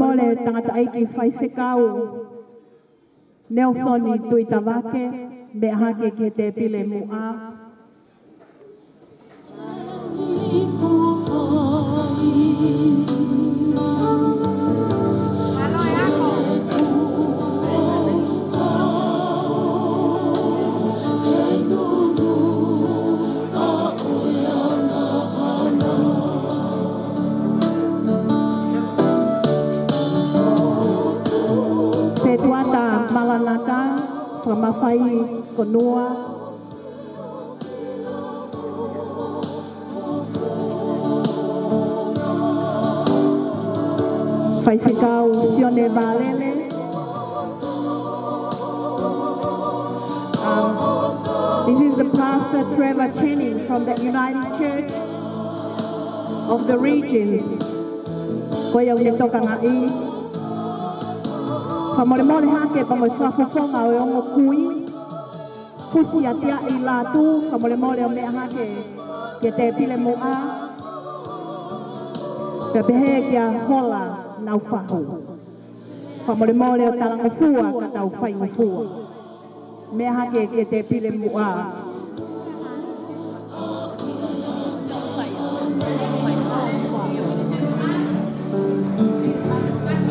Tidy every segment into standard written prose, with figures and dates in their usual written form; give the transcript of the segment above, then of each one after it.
Mole tangata aiki fai sekau Nelson i tui tawake me hake ke te pile mua Mafai konua fai sekau sione valele this is the Pastor Trevor Channing from the United Church of the region ko yang nitoka ngai Pamole hake pamoswafonga o ngo kui kusi atia ilatu pamole me hake ke te pile moa te behe kia hola nau fahu pamole o talang fua ka tau fai fua me hake ke te pile moa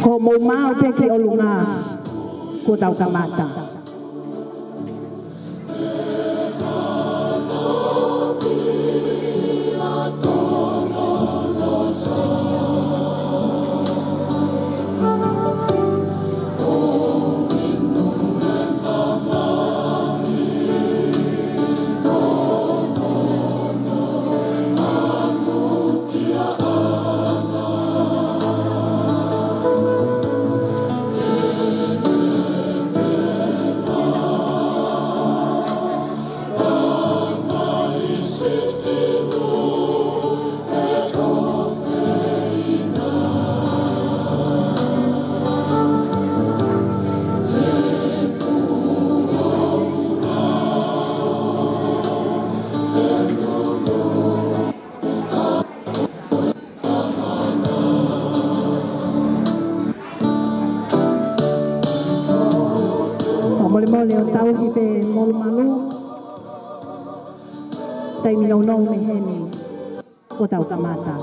ko mo mau te ki olunga ko tau kamata Mole o tau ki te molu malu tai mi no me heni o tau kamata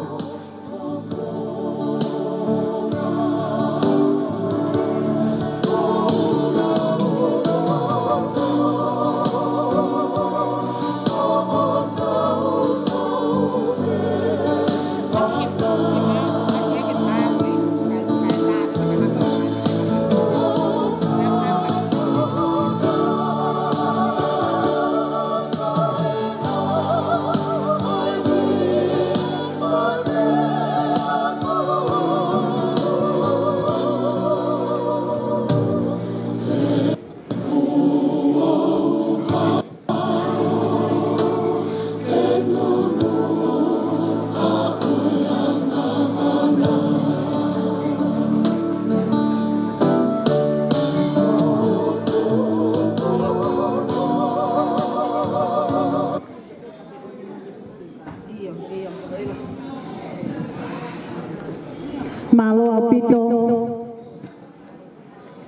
malo apito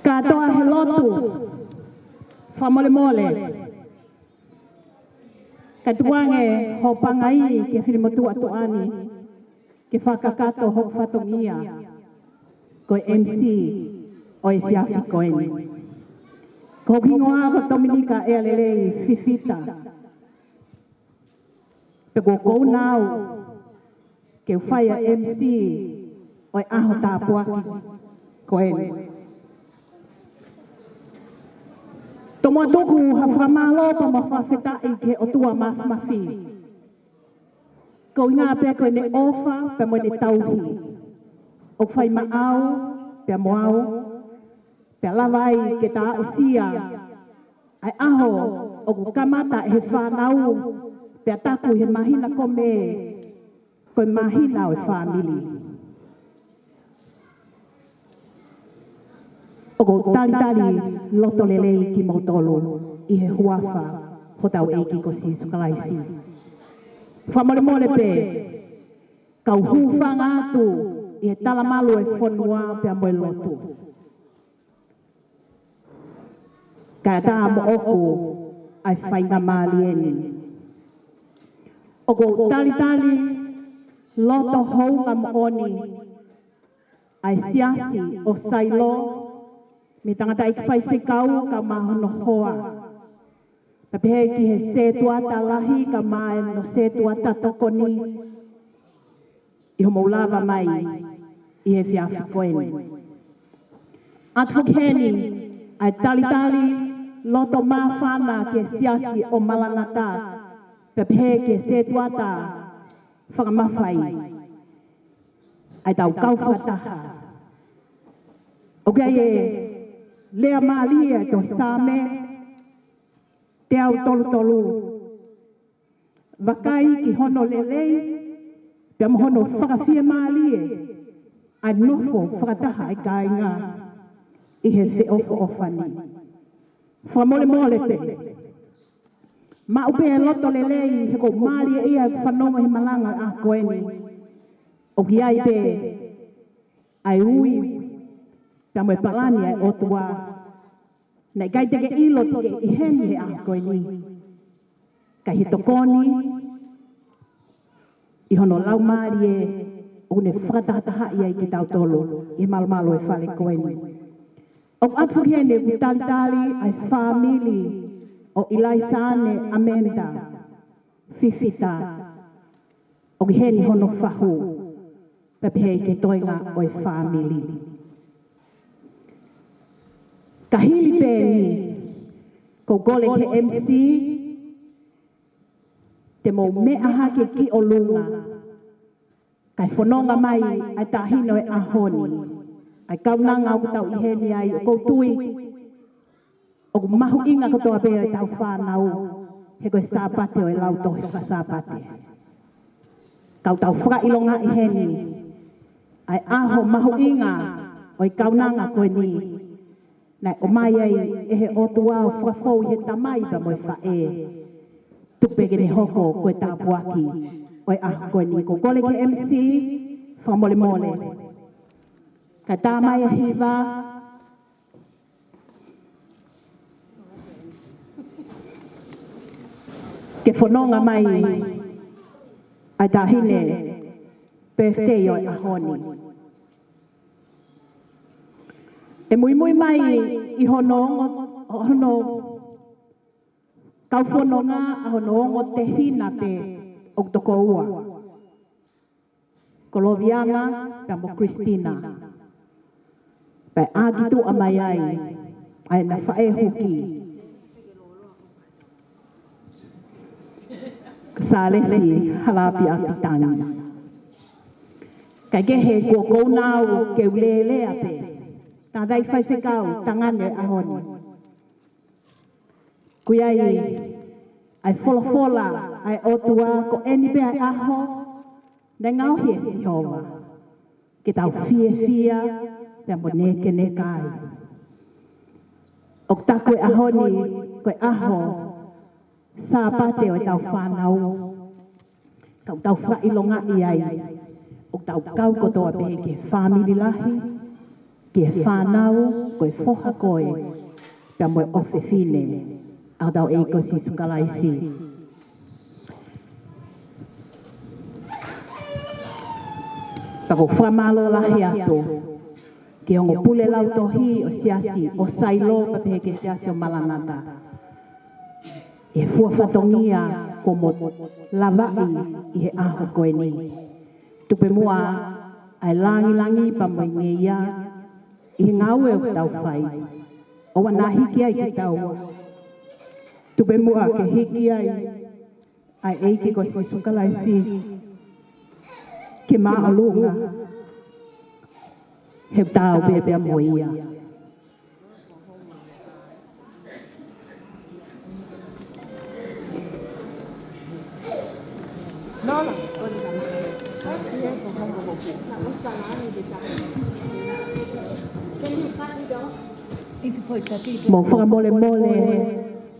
katoa helotu famole katuange hopangai ke filimotu atuani ke fakakato hok fatongia ko MC o Siasi koeni ko hingoa ko Dominica elele Fifita pego go now ke fire MC oi aho tāpuaki koe. Tomo tuku hawhamalo pa mawhawhetai ke o tua mawhamafi. Ko ngā pia koe ne ofa pe mo ne tauhi. O whai maau, pe moau, pe lawai ke tā usia. Ai aho o ku kamata he whanau, pe taku he mahina ko me, koe mahina o whamili. O ko talitali loto lelei ki mautolo i he huafa ho tau eiki ko si sukalaisi. Whamore pe, kau hūwhanga atu i he talamalu e whanua pe amoe lotu. Kaya tā mo oku ai whainga maalieni. O ko talitali loto hounga mooni ai Siasi Sailo mi tangata ik whaiwhikau ka mahono hoa. Tapehe ki he se tuata lahi ka mae no se tuata tokoni. I ho maulava mai i he whiawhi koeni. Atwhukeni ai talitali loto mawhana ke Siasi o Malanata. Tapehe ki he se tuata whakamawhai. Ai tau kauwhataha. Okay, lea maalia to same te au tolu. Wakai ki hono lelei, te hono whakawhia maalie, ai nofo whakataha ai kāinga i he se ofo ofani. Whamole pe. Ma upe e loto lelei, he ko maalia ia whanonga hi malanga a koeni. O ki ai pe, ai ui, ka moe palani ai otua. Nei kai teke ilo teke i heni he a koe ni. Kai he tokoni, i hono lau maari e, o ne whakatahataha ia i ki tau tolo, i malmalo e whale koe ni. O atu hene ku talitali ai whamili o Ilaisaane Amenda, Fifita, o ki heni hono whahu, pepehe ke toinga o e whamili. Kahili pēni, ko gole ke MC, te mo mea hake ki o lunga. Kai whanonga mai ai tahino e ahoni. Ai kaunanga o tau iheni ai o koutui. O mahu inga ko toa pēr e tau whanau. He koe sāpate o e lau tohi ka sāpate. Kau tau whakailonga iheni. Ai aho mahu inga o i kaunanga koe ni. Nai o mai ai e he otua o whakafou i he tamai pa moe whae. Tupege ne hoko koe tāpuaki. Oi koe ni ko kole ke MC, whamole. Ka tāmai a hiva. Ke whanonga mai ai tāhine birthday o ahoni. E mui mai i hono kau whanonga a hono te hina pe o toko ua. Koloviana ka mo Christina. Pai agitu a mai ai na whae huki. Salesi halapi a pitangi. Kai ke he kua kounau ke ulele a pe. Tā dai whaiwhikau, tangane ahoni. Kui ai whola, ai otua, ko eni pe ai aho, nei ngau he si hoa. Ke tau fia, te amo neke kai. O ta koe ahoni, koe aho, sāpate o tau whanau. Kau tau whailonga i ai, o tau kau kotoa pe ke whamiri lahi, ke whanau, koe whoha koe, te moe ofe fine, au tau eiko si sukalaisi. Tako whamalo lahi ato, ke ongo pule lau tohi o Siasi, o Sailo, papehe ke Siasi o Malanata. E fua whatongia ko mo lawai i he aho koe ni. Tupe mua ai langi pa mai ngeia I ngau e tau whai. O wana hiki ai ki tau. Tupe mua ke hiki ai eiki ko si sukalai si. Ke maa alunga. He tau bebe a moia. Lola. Mo whakamole mole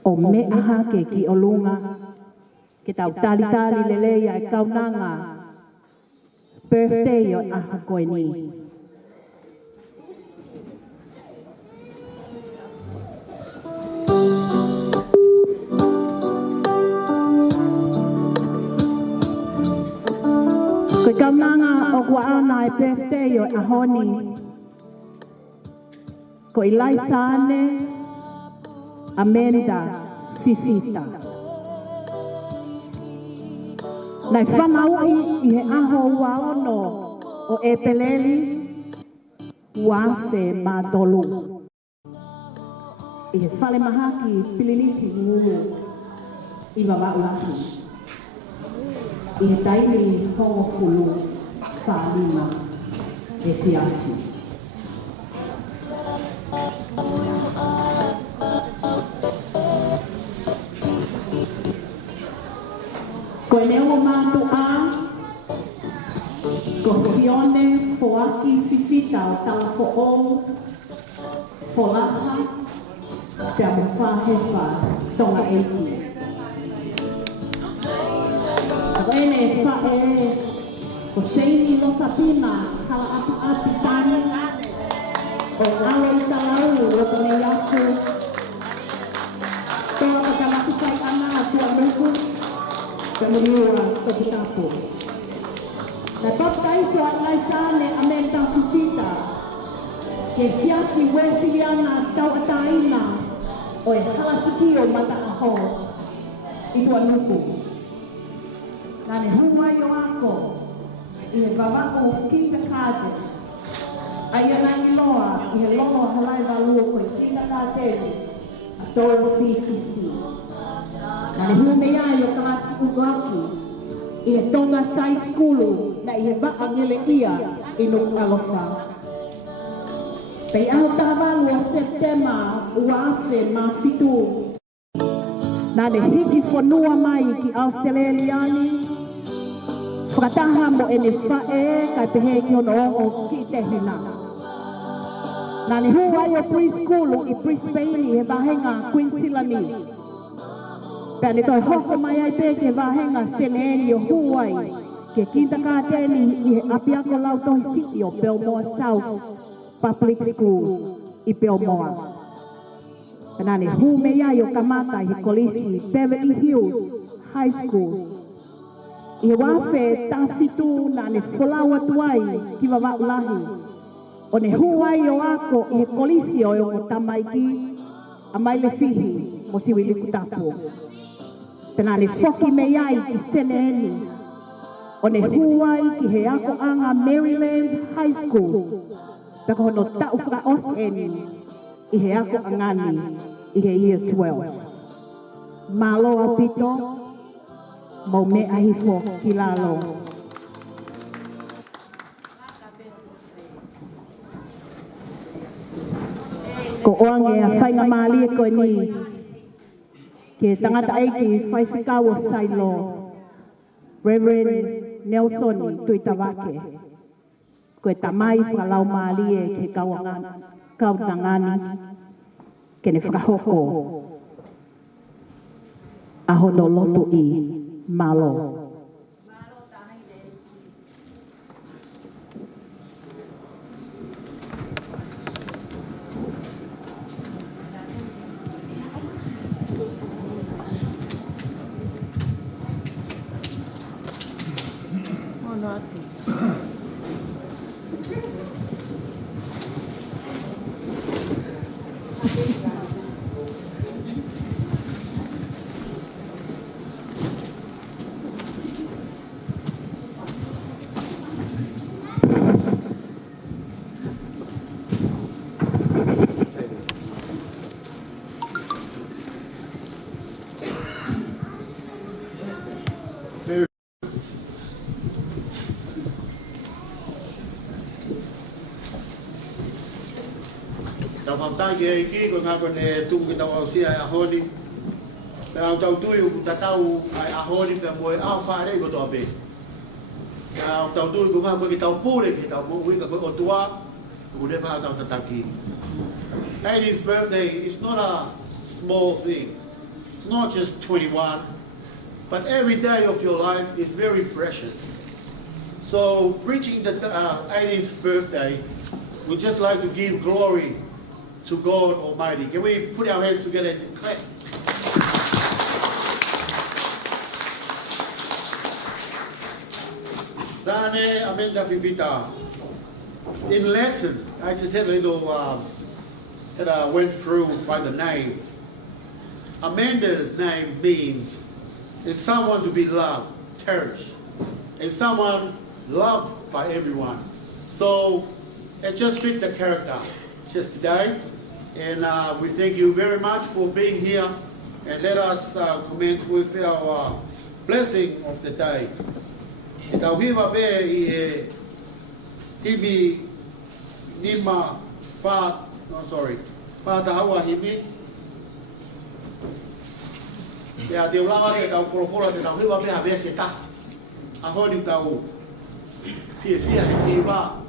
o me aha ke ki o lunga. Ke tau tali lele ai kaunanga. Birthday o aha koe ni. Koe kaunanga o kua ana e birthday o ahoni. Ko Ilaisaane, Amenda, Fifita. Nai whamaui I he aho ua ono o e peleli ua se mātolu. I he whale mahaki pililisi ngulu I wawaulahi. I he taimi hongo fulu whaalima e Siasi. Koe leo mātu a, ko sione foaki Fifita o tala fo o, fo laka, te amu whahewa tonga eiki. Ko ene whae, ko seini losa pina, hala atu tani, o alo I talau o tone yaku, toa ka talaku kai ana tua meku, Kemudian kebitapu. Na papai so Ilaisaane Amenda Fifita. Ke siasi wesiana tau ataina o e halasiki o mata aho. Iku anuku. Nane humai o ako. I he vavako kita kaze. Aia nangi loa I he lono halai valua koe kita kateri. A toro fifisi. Nane humea I o kalasi uwaki. I he tonga side school na I he vaa ngele ia I no alofa. Pei aho tawalu o Septema ua afe ma fitu. Nane hiki whanua mai ki Australiani. Whakataha mo ene whae kai pehe ki ono o ki te hina. Nane huai o preschool I Brisbane he vahenga Queensilani. Pēne toi hoko mai ai pē ke wahenga seneni o huai ke kinta kāteni I he apiako lau tohi siti o Belmore South Public School I Belmore. Pēnane hu mea I o kamata I he kolisi Beverly Hills High School. I he wafe tāwhitu nane wholaua tuai ki wawaulahi. O ne huai o ako I he kolisi o o tamaiki a mai le fihi mo siwili kutapu. Pēnane whoki me ai ki seneni. O ne huai ki he ako anga Maryland High School. Pēko hono tau whaka os eni I he ako angani I he year 12. Malo a pito, mau me ahi fo ki lalo. Ko oange a whainga maali e koe ni. Ke tangata eiki Fifita Sailo Reverend Nelson Tuitawake. Koe tamai whalau maali e ke kaunangani. Ke ne whakahoko. Ahono lotu I malo. tau whaftai ki e ki, ko ngā kone tuku ki tau au sia e ahoni. Pe au tau tui u tatau ai ahoni pe moe au whaere ko toa pe. Pe au tau tui ku ngā koe ki tau pūre ki tau mō hui ka koe o tua, ku ne wha tau tataki. 80th birthday is not a small thing. It's not just 21, but every day of your life is very precious. So, reaching the 80th birthday, we'd just like to give glory to God Almighty. Can we put our hands together and clap? Sane amenda Fifita. In Latin, I just had a little that I went through by the name. Amanda's name means it's someone to be loved, cherished. It's someone loved by everyone. So it just fits the character just today. And we thank you very much for being here. And let us commence with our blessing of the day. Itauhiwa be I himi nima fa tahawa himi. Ya te ulama te tau korofora te tauhiwa be habe se ta. Ahoni tau fia himi wa.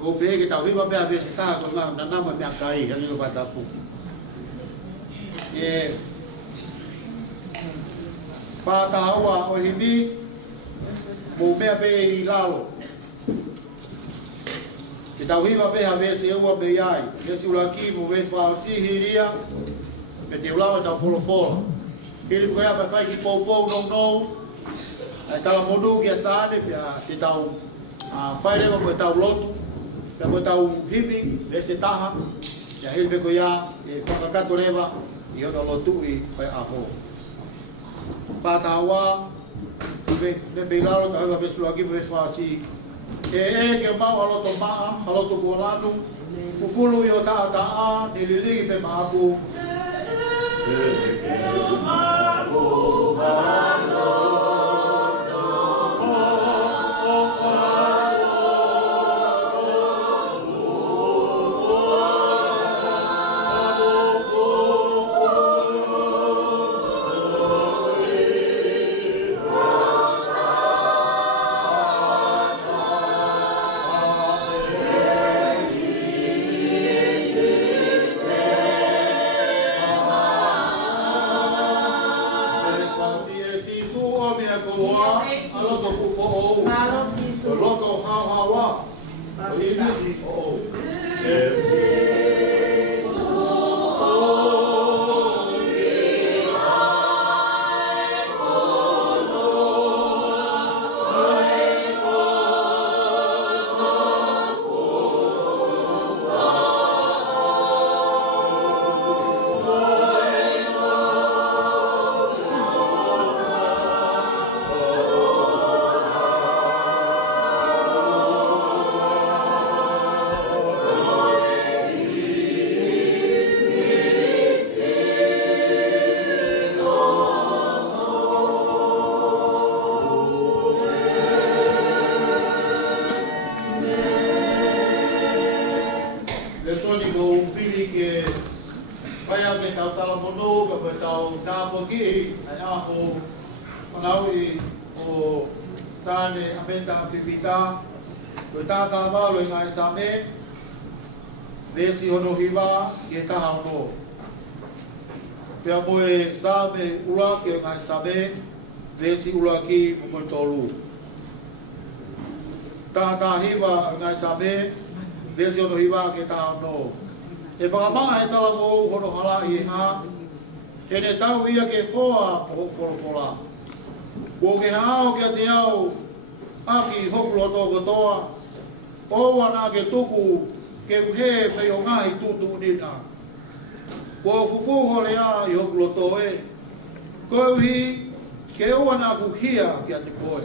Ko be ke tauhiwa be habe se ta ko ngā nama mea kai hani ko patapu. Fa tahawa o himi mo mea pe I lalo. Ke tauhiwa pe have se ua pe iai. Ke si ulaki mo we wha sihiria. Me te ulawa tau wholofola. Kiri koea pa whai ki poupou nong. Ai tala monu ki a sāne pia te tau whairewa koe tau lotu. Pia koe tau himi, me se taha. Ia hiri pe koea, e whakakato rewa. I ona lotu I whai aho. Pātawa. Ne pe laro ta haga besula ki me whasi. Ke mau aloto maa, aloto kuolanu. Kukulu I o taa, ni liligi pe maaku. Fifita, ko tata malo Ilaisaane, vesi hono hiwa ke taha no. Pea moe same ula ke Ilaisaane, vesi ula ki mo tolu. Tata hiwa Ilaisaane, vesi hono hiwa ke taha no. E whakamaa he tala mo hono hala I ha, he ne tau ia ke hoa o korokola. Ko ke hao kia te au, aki hoklo to kotoa, o wana ke tuku ke uhe pe o ngahi tutu nina. Ko fufu hole a I hoklo to e, ko uhi ke o wana ku hia ki a te koe.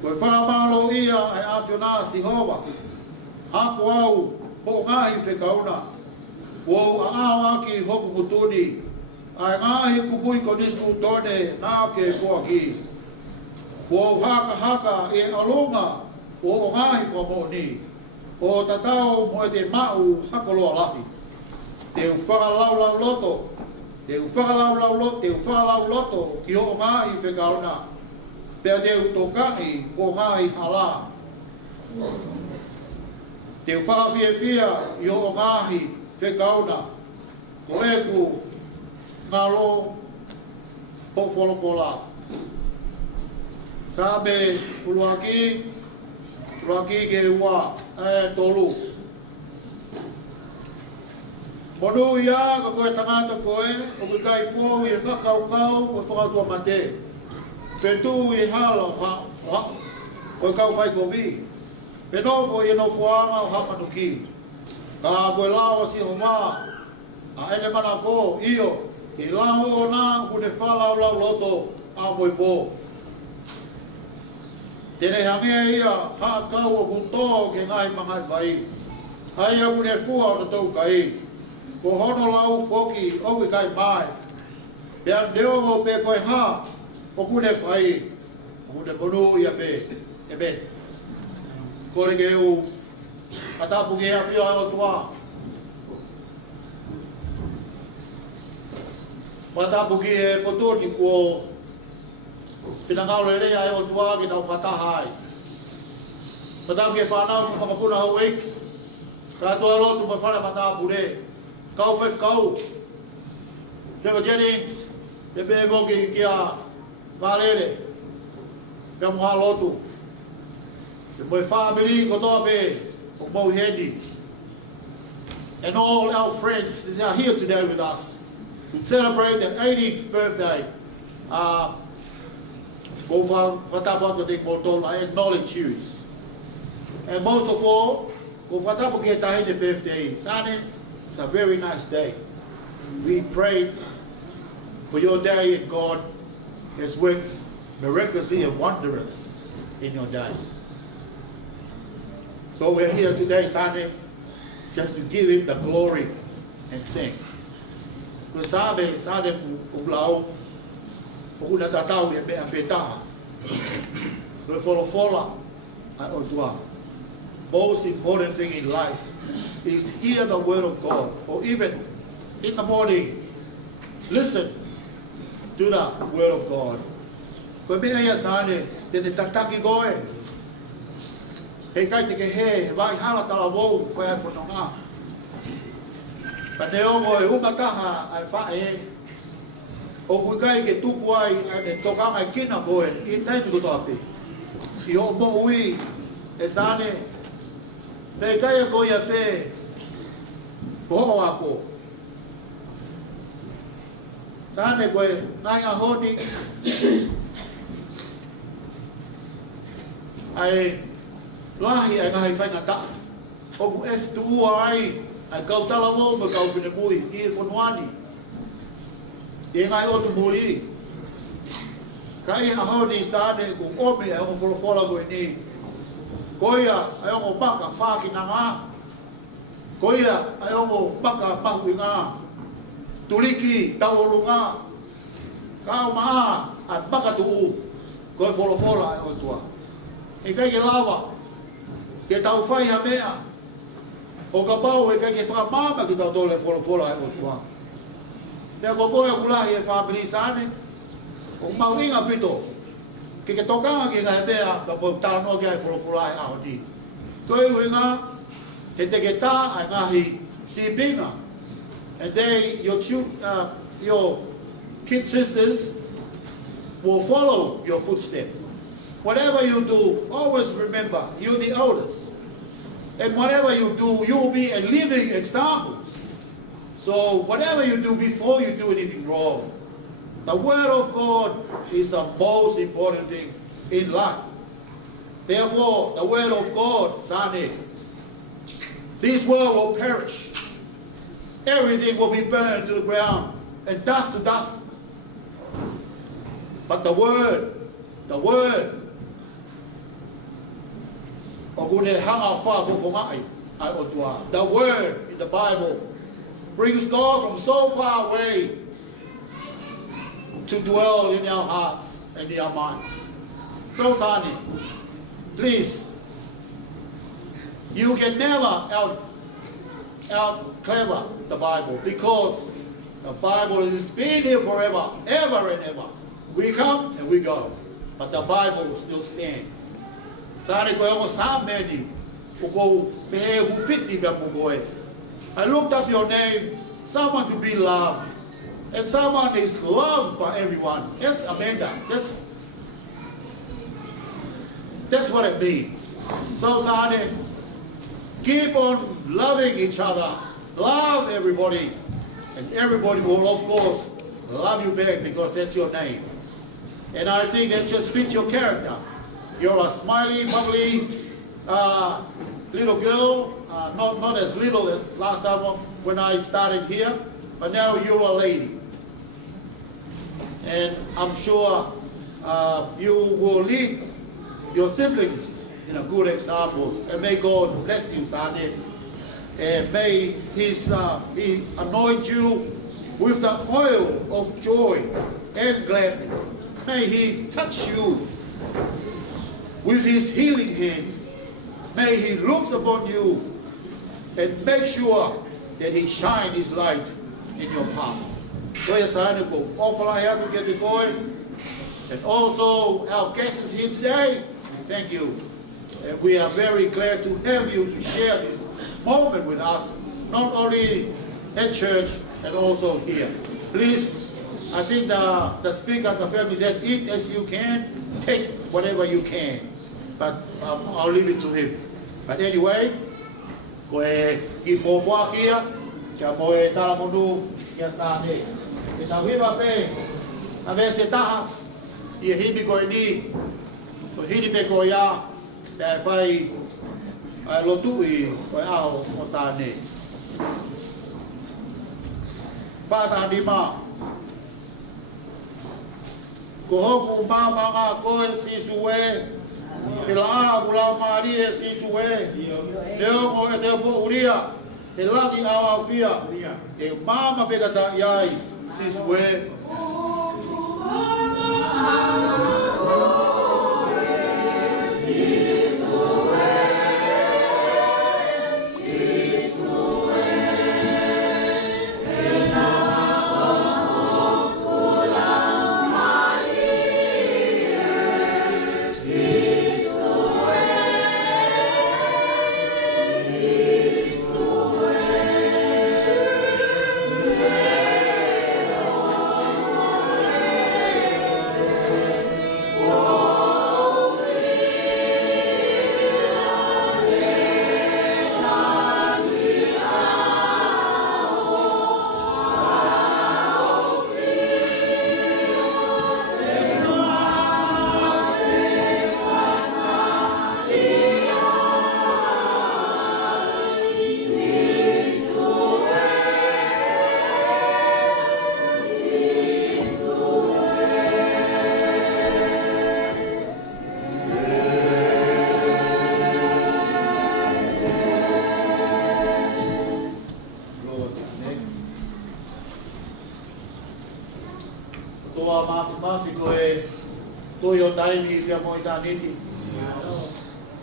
Ko e whamalo ia e atio nā si hoa, haku au ho ngahi pe kauna, ko a awa ki hoku kutuni, ai ngahi kupui ko nisku tone nā ke koa ki. Ko haka e alonga o ngahi ko mo ni. o tatao mo te mau hakoloa lahi. Te whakalau lau loto, te whakalau lau loto, te whakalau loto ki o ngāi whekauna. Pea te utokai o ngāi hala. Te whakawhiawhia i o ngāhi whekauna. Ko eku ngalo pōwholopola. Sabe uluaki ke ua tolu. Monu ia ka koe tangata koe, o ku kai fōu i whakaukau o whakatua mate. Petu i hala koe kau whai kovi. Penofo i no whaanga o hamanuki. Ka koe lao si o maa, a ene mana ko iyo, i lao o nā kune whalau lau loto a moe po. Tene hangea ia, haa kau o kuntō ke ngai mangai vai. Hai a kune fua o tau kai. Ko hono lau foki o ki kai mai. Pea deo o pe koe ha, o kune whai. O kune konu ia pe, e pe. Kore ke u, atapu ke a whio o tua. Matapu ki e potoni ko pinangau le rea e o tua ki tau whatahai. Matapu ke whanau ki whakapuna hau eik. Kātua lotu ma whana matapu re. Kau whef kau. Trevor Jennings, te pe moki ki a Valere. Pea muha lotu. Te moe whaamiri ko toa pe o Mau Hendi. And all our friends that are here today with us to celebrate the 80th birthday. I acknowledge you. And most of all, birthday. It's a very nice day. We pray for your day, and God has worked miraculously and wondrous in your day. So we're here today, Sunday, just to give Him the glory and thanks. Because sabe ulau, una tatau e be apeta. We follow I most important thing in life is hear the word of God, or even in the morning, listen to the word of God. Ko me ia sane te tataki goe. He kai te ke he, vai hala tala wou koe e whanonga. Ka te ongo e umataha ai whae. O kui kai ke tuku ai e tokanga i kina koe, i taimi ko toapi. I o mo ui e sane. Pei kai a koe a pe, poho ako. Sane koe, ngai a honi. Ai, lahi ai ngahi whaingata. O ku F2 ai, ai kau tala mo me kau pine mui, i e whanuani. I ngai o tu muri. Kai a honi sane ku ome ai o wholofola koe ni. Koia ai o baka whaki na ngā. Koia ai o baka pahu i ngā. Tuliki, tauoru ngā. Kau maa, ai baka tuu. Koe wholofola ai o tua. E kai ke lawa, ke tau whai ha mea. O ka pau e kai ke whakamama ki tau tole wholofola ai o tua. Pea ko koe o kulahi e whabili sane. O mau inga pito. Ke tokanga ki ngai mea, ka po tala noa ki ai wholofola ai ao di. Koe ui ngā, he te ke tā ai ngahi si pinga. And they, your kid sisters will follow your footsteps. Whatever you do, always remember, you're the eldest. And whatever you do, you will be a living example. So whatever you do before you do anything wrong, the Word of God is the most important thing in life. Therefore, the Word of God, Sane, this world will perish. Everything will be burned to the ground and dust to dust. But the Word, the Word in the Bible brings God from so far away to dwell in our hearts and in our minds. So, Sani, please, You can never out clever the Bible, because the Bible has been here forever, ever and ever. We come and we go, but the Bible will still stand. I looked up your name, someone to be loved, and someone is loved by everyone. That's Amanda. That's what it means. So Sane, keep on loving each other, love everybody, and everybody will of course love you back because that's your name. And I think that just fits your character. You're a smiley, bubbly little girl, not as little as last time when I started here, but now you're a lady. And I'm sure you will lead your siblings in a good example. And may God bless you, Sane. And may He anoint you with the oil of joy and gladness. May He touch you with His healing hands. May He look upon you and make sure that He shines His light in your path. And also our guests here today, thank you. And we are very glad to have you to share this moment with us, not only at church and also here. Please, I think the speaker of the family said, eat as you can, take whatever you can. But I'll leave it to him. But anyway, koe ki popoa kia, kia moe taramonu kia Sane. E ta wiwa pe, a ve se taha, i e himi koe ni, ko hini pe koe ia, te e whai lotu i koe ao o Sane. Whata nima, ko hoku mamanga koe si suwe, te la kula marie si suwe, te o e te po uria, te laki awa fia, te mama pe kata iai si suwe.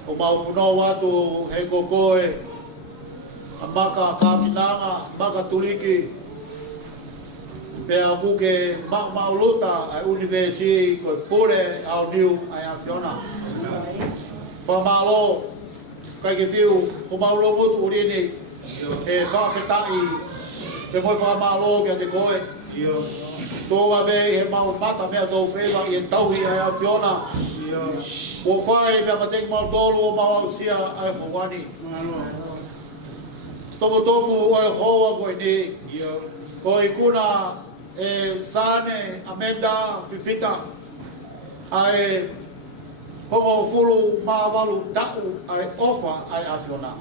O maupuno watu he kokoe, a maka whaminanga, maka tuliki, pe a muke maulota ai universi koe pore au niu ai a Fiona. Whamalo, kai ke whiu, o maulo motu urini, e whawhetai, pe moi whamalo kia te koe. Tōwa vei he mau mata mea tō whewa i e tauhi ai a Fiona. O whae mea mateng mau tōlu o mau au sia ai hawani. Tomo o e hoa koe ni. Ko i kuna e Sane, Amanda, Fifita. Ai hongo fulu maawalu taku ai ofa ai a Fiona.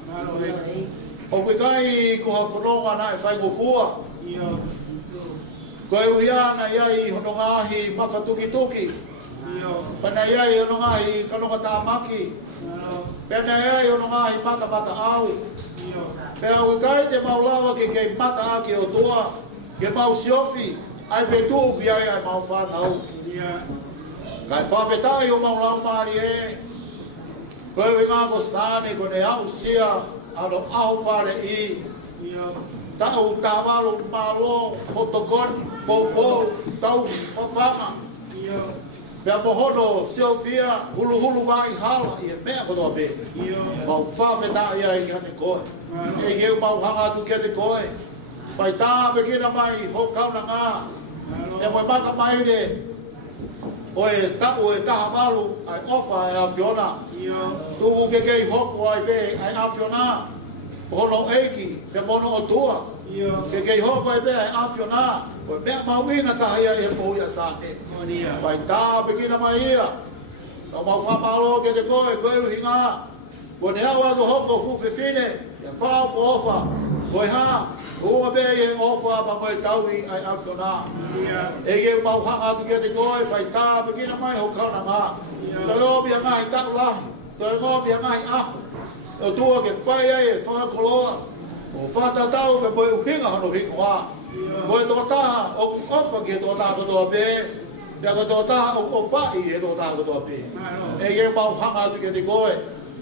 O koe kai ko ha whanonga na e whai ko fua. Koe uiana iai honongahi mawhatuki-tuki. Pana iai honongahi kanonga tāmaki. Pena iai honongahi mata-mata au. Pena koe kai te maulawa ki kei mata aki o toa. Ke mau siofi, ai whetu ki ai ai mau whanau. Kai whawhetai o maulawa maari e. Koe winga ko sane ko ne au sia alo au fare I. Tau tawalo malo fotokon popo tau fafama. Pea mohono Sylvia hulu mai hala I mea ko doa be. Mau whawheta ia I hane koe. E ngeu mau hanga tu kia te koe. Pai tā pekina mai ho kauna ngā. E moe maka mai ne. Oe tau e taha malu ai ofa e awhiona. Tuku ke kei hoku ai be ai awhiona. Hono eiki pe mono o tua. Ke kei hoku ai be ai awhiona. Oe mea mawinga taha ia e po ia sate. Pai tā pekina mai ia. Tau mau whamalo ke te koe uhi ngā. Ko ne awa tu hoko fu Fifine. Ia whao fo ofa. Koe ha. Ua be e ofa pa koe taui ai awhiona. E ke mau hanga tu kia te koe. Pai tā pekina mai ho kauna ngā. Toi ngobi a ngai tau lahi. Toi ngobi a ngai ahu. O tua ke whai ai e whakakoloa. O whatatau me koe uhinga hano hinga wā. Koe tō taha o ofa ki e tō taha kotoa pē. Pea ko tō taha o whai e tō taha kotoa pē. E ke mau hanga tu kia te koe.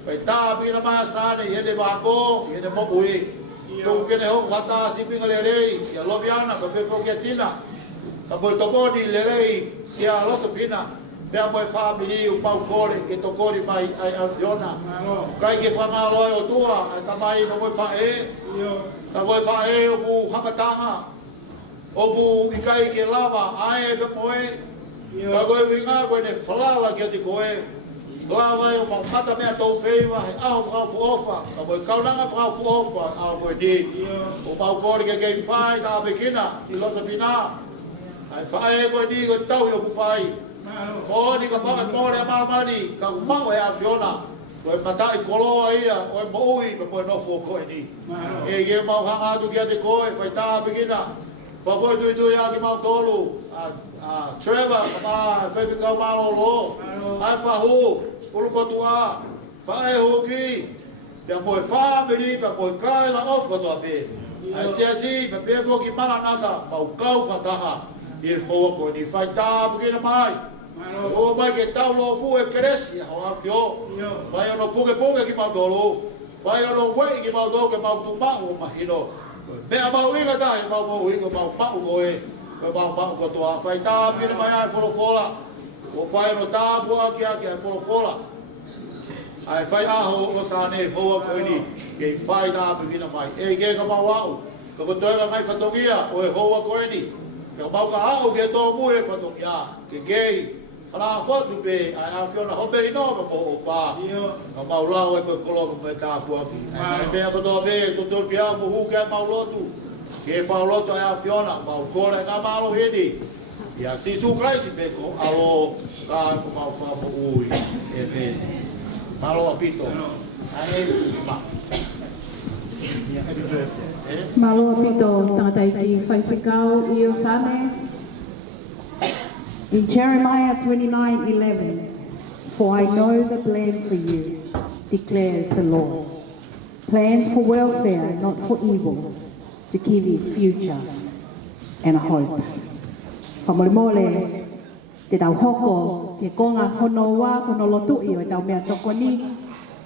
Pai tā pina mai asane i hene wāko, i hene mokui. Tōku kene hoku hata sipinga lelei. Ia lobiana ka pefo kia tina. Ka koe tokoni lelei ia loso pina. Pea moe whamiri u pau kore ke tokori mai ai awhiona. Kai ke whamaloe o tua, ai tamai no moe whae. Ka moe whae o ku hamataha. O ku ikai ke lava, ae pe moe. Ka koe winga koe ne whalala kia te koe. Lava e o mau mata mea tau wheiwa, he aho whaufu ofa. Ka moe kaunanga whaufu ofa, aho koe di. O pau kore ke kei whae ta awekina, si losa pina. Ai whae koe di koe tau o ku whai. Ko ni ka paka kore a mamani, ka umau e awhiona. Koe matai koloa ia, koe moui, pa koe nofo koe ni. E ke mau hanga atu kia te koe, whai tā pekina. Whakoe tui a ki mau tolu. Trevor, ka maa, whewhikau malo lo. Ai whahu, ulukotu a. Whae hoki. Pea moe whamiri, pa koe kaila of kotoa pe. Ai siasi, pa pefo ki maranata, mau kau whataha. I hoa koe ni whai tā pekina mai. O mai ke tau lo fu e keresi ho akio. Vai ono puke ki mau dolo. Vai ono wei ki mau do ke mau tu mau mahino. Me mau inga dai mau inga mau koe. Ko mau ko to a fai ta pina mai ai fola. O fai ono ta bua ki ai fola. Ai fai a ho o sane ho ko ni. Ke fai ta pina mai. E ke ka mau au. Ko toa mai fatongia o ho ko ni. Ka mau ka au ke to mu e fatongia. Ke gei Fala fotu pe ai awhiona hoperi no pa o fa. Ka maulao e koe kolo me tā kuaki. Ai mea kotoa pe, tutur pia mu hu kia maulotu. Ke whaulotu ai awhiona, mau kore ngā malo hini. Ia Sisu Christ pe ko alo ka ko mau whapo ui. E pe. Malo apito. Ai ma. Malo apito tātai ki whaiwhikau Ilaisaane. In Jeremiah 29:11, for I know the plan for you, declares the Lord. Plans for welfare, not for evil, to give you future and a hope. Whamorimole, te tau hoko, te konga hono wā, hono lotu i o tau mea toko ni,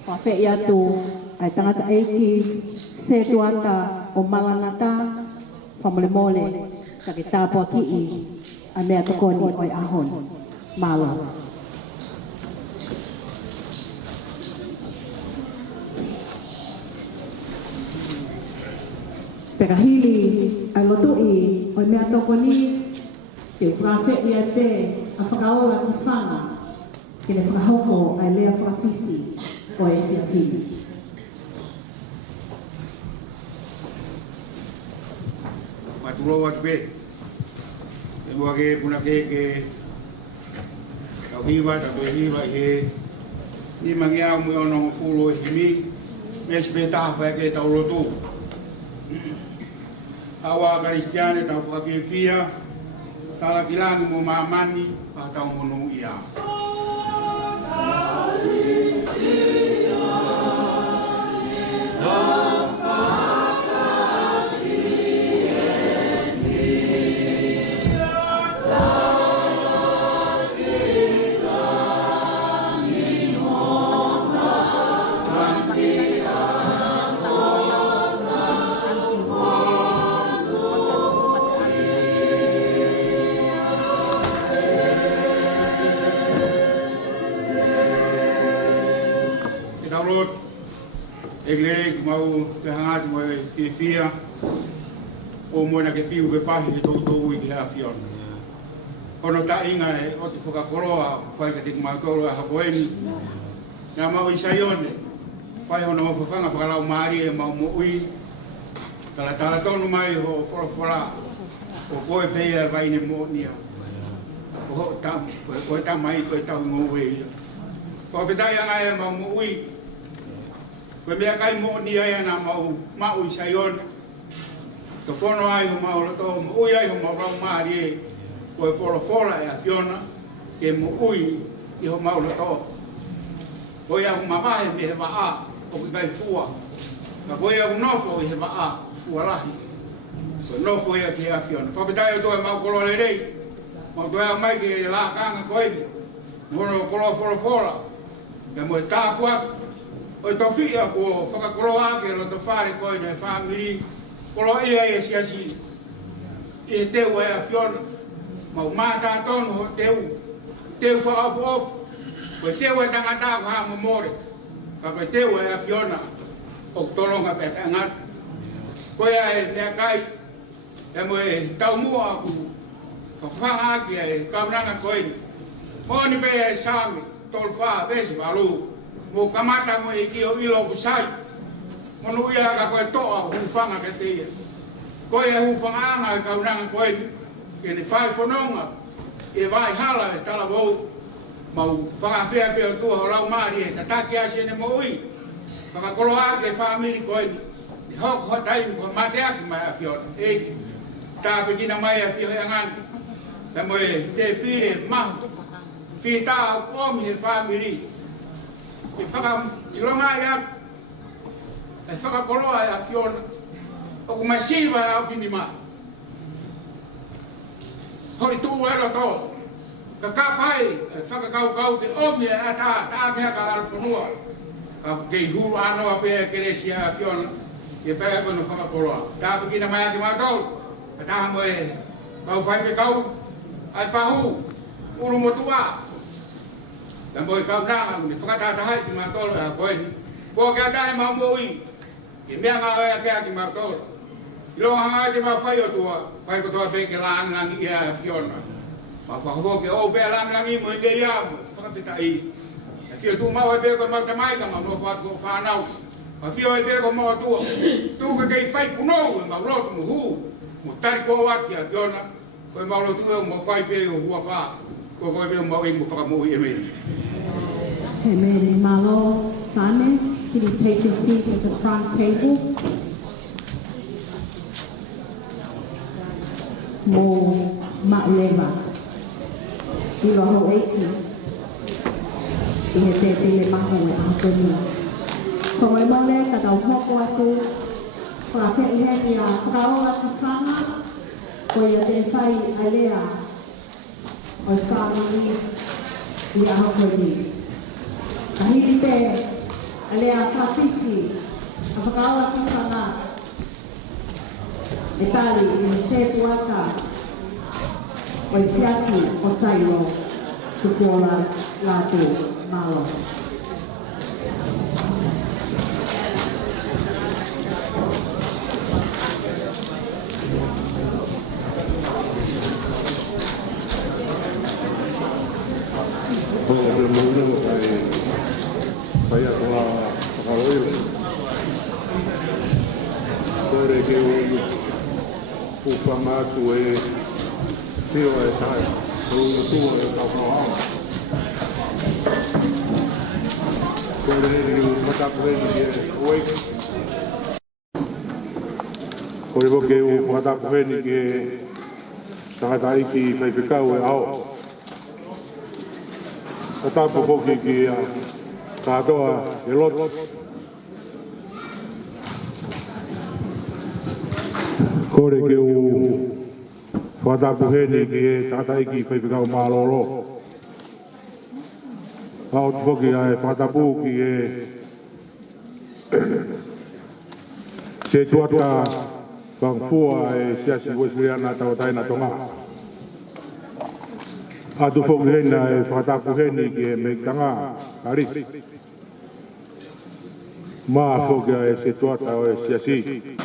whawhi atu, ai tangata eiki, se tuata o malanata, whamorimole, ka ke tāpua ki i, a mea toko ni oi ahon. Malo. Pekahili ai lotu i oi mea toko ni te whawhi i a te a whakaola ki whanga ke ne whakahoko ai lea whakawhisi o e te awhiri. Maturo wat be. Mua ke puna ke tau hiwa he ni mangia mu ono fulo himi mes beta fa ke tau rotu awa kristiane tau fa fia tala kilangi mo mamani pa tau mono ia mau ke hangatu mo ke fia o mo na ke fiu ke pahi ke tō i ke hafiona. Kono ta inga e o te whakakoroa whai ka te kumakoro a hapoemi. Nā mau i saione, whai hono o whawhanga whakalau maari e mau mo ui. Kala tala tonu mai ho whora o koe peia vai ne mo nia. O ho tam, koe tam mai koe tau ngō ia. Koe whetai anga e mau mo ui. Koe mea kai mo nia e nā mau i saione. Ka pono ai ho mau roto, mo ui ai ho mau rau maari e. Koe whora e a whiona, ke mo ui i ho mau roto. Koe au mawahe me he waa, o ki kai fua. Ka koe au nofo i he waa, fua rahi. Koe nofo ia ki a whiona. Whapetai o toi mau kolo le rei. Mau toi au mai ki la kanga koe ni. Mono kolo whora. Ke mo e tāpua. O i tofi a ko whakakoro ake lo to whare koe ne whamiri. Kolo ia e siasi. I he teu e a whiona. Mau mātā tonu ho teu whaafu. Koe teu e tangata ko ha momore. Ka koe teu e a whiona. O tolonga pe tangata. Koe e mea kai. E mo e tau mua aku. Ka whanga aki e kaunanga koe. Moni pe e sami. Tol wha besi walu. Mo kamata mo e ki o ilo ku sai. Monu ia ka koe toa hufanga ke te ia. Koe e hufanga anga e kaunanga koe. Ke ne whai whanonga, e vai hala e tala wau, mau whakawhea pe o tua ho lau maari e tatake ase ne mo ui. Whakakolo ake whamiri koe ni, ni hoko hotai ko mate aki mai a whiona. E tāpe kina mai a whio hea ngani, ta mo e te pire mahu, Fifita au omi he whamiri. E whakatilonga e aku, e whakakolo e a whiona, o ku masiva e au whini mai. Hori tū ero tō, ka kāpai, whakakau ke omi e ata, tā kea ka alwhanua. Ka kei huru anoa pēa keresia a whiona, e whai kono whakakoroa. Tā pukina mai ake mātou, ka tā mo e kau whai kau, ai whahu, uru motua. Ka mo e kau nanga, mune whakatātahai ki mātou a koe ni. Kua kia tahe mau mōi, e mea ngā oea kea ki mātou. I longa hanga te mau whai o tua, whai ko toa peke langangi ia a whiona. Ma whakahoke o pēa langangi mo e kei amu, whakawhita i. E whio tū mau e pēko mau te maika ma no whatu o whanau. Ma whio e pēko mau tua, tū ka kei whai punou e mau rotu mo hū. Mo tari kō ati a whiona, koe mau rotu e mo whai pēko hua whā. Koe pēko mau e mo whakamohi e mei. Amen. Malo, Sane, can you take your seat at the front table? Mo ma'uleva. I roho eiki. I he te pile mahu e ahapuni. Ko mai mole ka tau hoko atu. Kora pe i heni a whakaro atu whanga. Ko ia te whai a lea. O i whamiri i ahapuni. Ka hiri pe a lea whawhiti. A whakaro atu whanga. E tali i se puata o i Siasi Sailo tukuola latu malo. Saya telah mengawal dari upama tu e tio e tai tu e tau ko le ni mata ko ni oi ko le ke u mata ko ni ke tai ki fai pekau e ao ata po ki ka doa e lot kore ke u whatapuheni ki e tātai ki whaipikau māloro. Hau tupoki ai whatapu ki e se tuata wangfua e siasi wesuriana tau taina tonga. Atu whokuhena e whatapuheni ki e meitanga kari. Ma foga e se tuata o e siasi.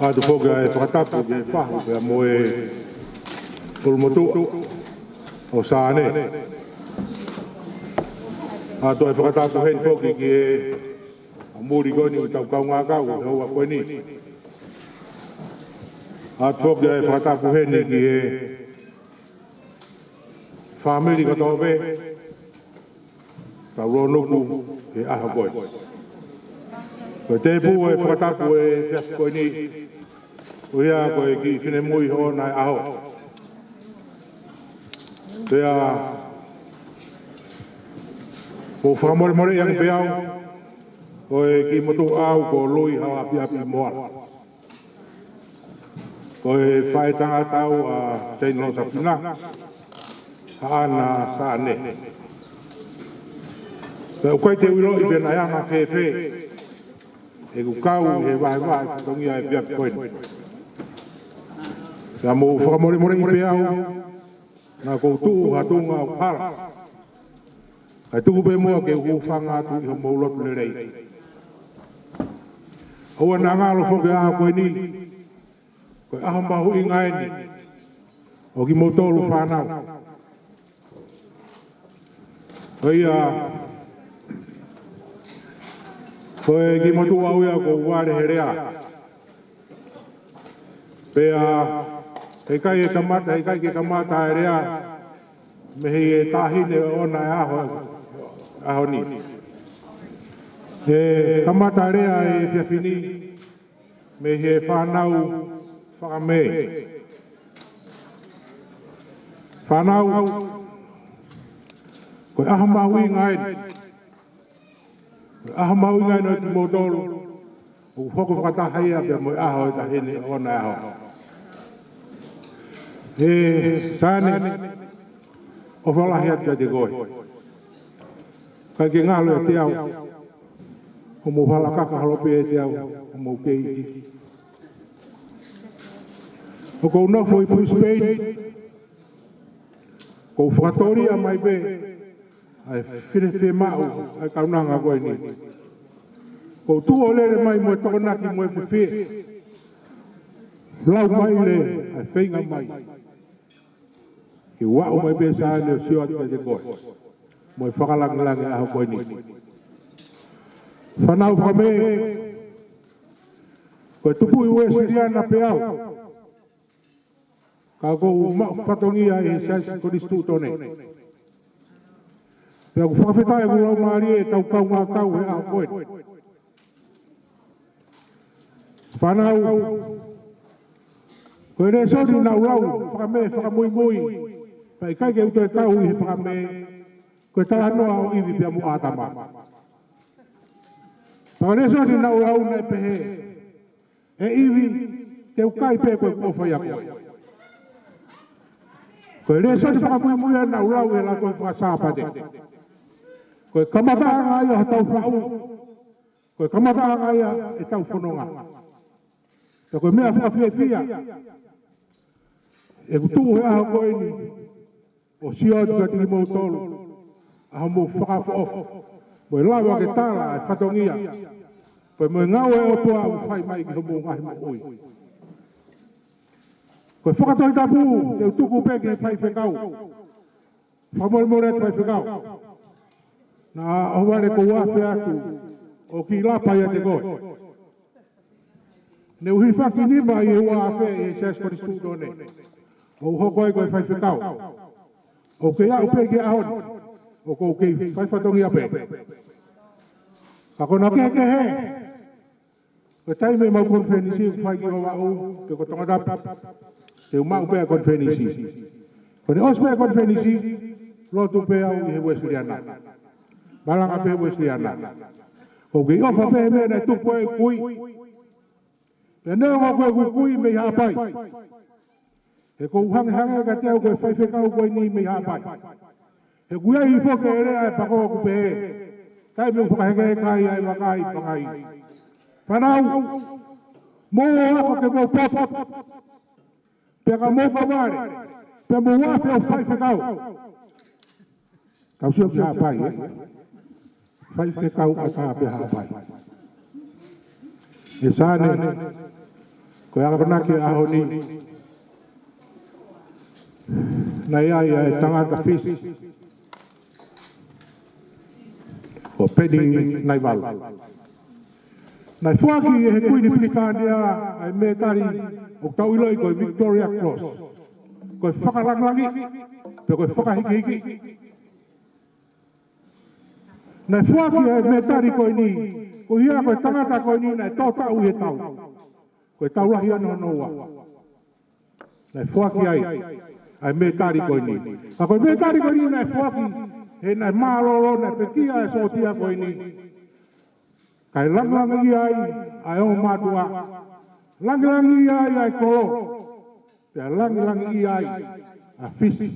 Atu foga e whakatapu ke whahu pe mo e pulmotu o saane. Atu e whakatapu hen foki ki e muri koni u tau kau ngā kau e hoa koe ni. Atu foga e whakatapu hen ki e whamiri katoa pe ka ronuku e aha koe. Koe te pū e whakatapu e whias koe ni, o ia koe ki whine mui ho nai aho. Pea, ko whakamore yang peau, koe ki motu au ko lui hau api api moa. Koe whae tanga tau a teino sapina, haana saane. Pea koe te uilo i bena yanga whewhe, e ku kau he wae tongia e piap koe. Pea mo whakamore i peau, na koutu hatunga o para. Kai tuku pe mua ke uwhanga atu i ho maulotu le rei. Hoa na ngalo whoke aha koe ni, koe aha mahu i ngai ni, o ki motolu whanau. Koe koe ki motu au ia ko ware herea. Pea, hei kai e kamata, hei kai ke kamata e rea, me hei e tahine ona e aho ni. He kamata rea e whiawhini, me he whanau whakame. Whanau, koe aha mahu i ngai ni. Koe aha mahu i ngai no ki motoro, o whoko whakatahai a pia mo aho e tahine ona e aho. He sane, o whalahi atia te goe. Kai ke ngalo e te au, o mo whalakaka halope e te au, o mo keiti. O kou nofo i pui Spain, kou whakatori a mai be, ai whine mau, ai kaunanga koe ni. Kou tu o lere mai mo e tokonaki mo e whiwhi. Lau mai le, ai whainga mai. Ki wau mai be sa ne sio atu te koe. Mo e whakalangilangi aho koe ni. Whanau whame, koe tupu i ue siriana pe au. Ka kou whatongia e Siasi Koristu tone. Pea ku whakawhetai ku lau maari e tau kau ngā kau he aho koe. Whanau, koe re sori nau lau, whakame, whakamui mui. Pai kai ke uto e kau i he whakame, koe tala noa o iwi pia mu ātama. Paka re sori nau lau nei pehe, e iwi te ukai pe koe kofai a koe. Koe re sori whakamui mui e nau lau e la koe whakasāpate. Koe kamata anga ia tau whau, koe kamata anga ia e tau whanonga. Te koe mea whakawhiawhia, e kutu he aho koe ni, o sioti ka tiki mou tolu, aho mou whakawhaof, mo e lawa ke tala e whatongia, koe mo e ngau e otua au whai mai ki ho mou ngahi mo ui. Koe whakatoi tapu, te utuku peke e whai whekau, whamore more e whai whekau. Na aware ko wafe aku, o ki lapa ia te koe. Ne uhi whaki nima i hua afe e Siasi Koristu tone. O hoko e koe whai whekau. O ke au pe ke ahon. O ko ke whai whatongi ape. Ka kona ke he. Ko taime mau konfenisi whai ki hoa au. Ke ko tongadap. Te umau pe a konfenisi. Ko ne os pe a konfenisi. Lotu pe au i he Wesleyana. Balanga pe Wesleyana. Ko ke ofa pe me na tupo e kui. Pe neo koe kui me hapai. He ko hange ka teo koe whaiwhekau koe ni me hapai. He kuia i whoke e rea e pakoa ku pe e. Kai me whakahenge e kai ai wakai pangai. Whanau, mō ako ke mō pop. Pe ka mō kaware. Pe mō wafe o whaiwhekau. Kau sio ki hapai e. fai fe kau ata pe ha pai e sane ko ya kona ki ahoni na ia e tangata fis o pedi nai val nai fuaki e kuini pilikandia ai me tari o tau iloi ko Victoria Cross ko whakarangangi pe ko whakahiki nai fuaki e me tari ko ni ko hia ko tangata ko ni nai tō tau he tau ko tau lahi ano noa nai fuaki ai me tari ko ni a ko me tari ko ni nai fuaki he nai mālolo nai pekia e sotia ko ni kai langilangi ai o matua langilangi ai kolo te langilangi ai a fisi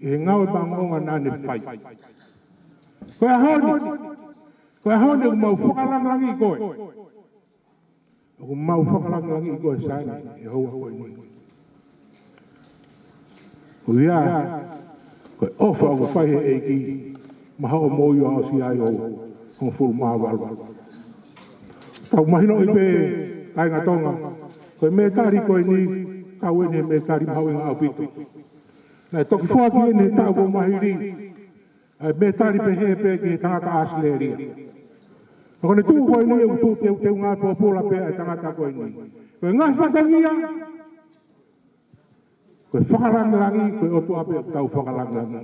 e ngau bangonga nane fai ko a honi o mau whakalangilangi koe o mau whakalangilangi koe sani e hoa koe ni o ia koe ofa o whai he eiki maha o moio ao si ai o kong fulu maa walu tau mahino i pe kai ngā tonga koe me tari koe ni kau ene me tari mahau inga au pito nai toki fuaki ene tau ko mahiri ai me tari pe he pe ki tangata asleria kone tuu koe ni u tuu teu ngā pōpula pe ai tangata koe ni koe ngai whakangia koe whakarangirangi koe otu ape tau whakarangirangi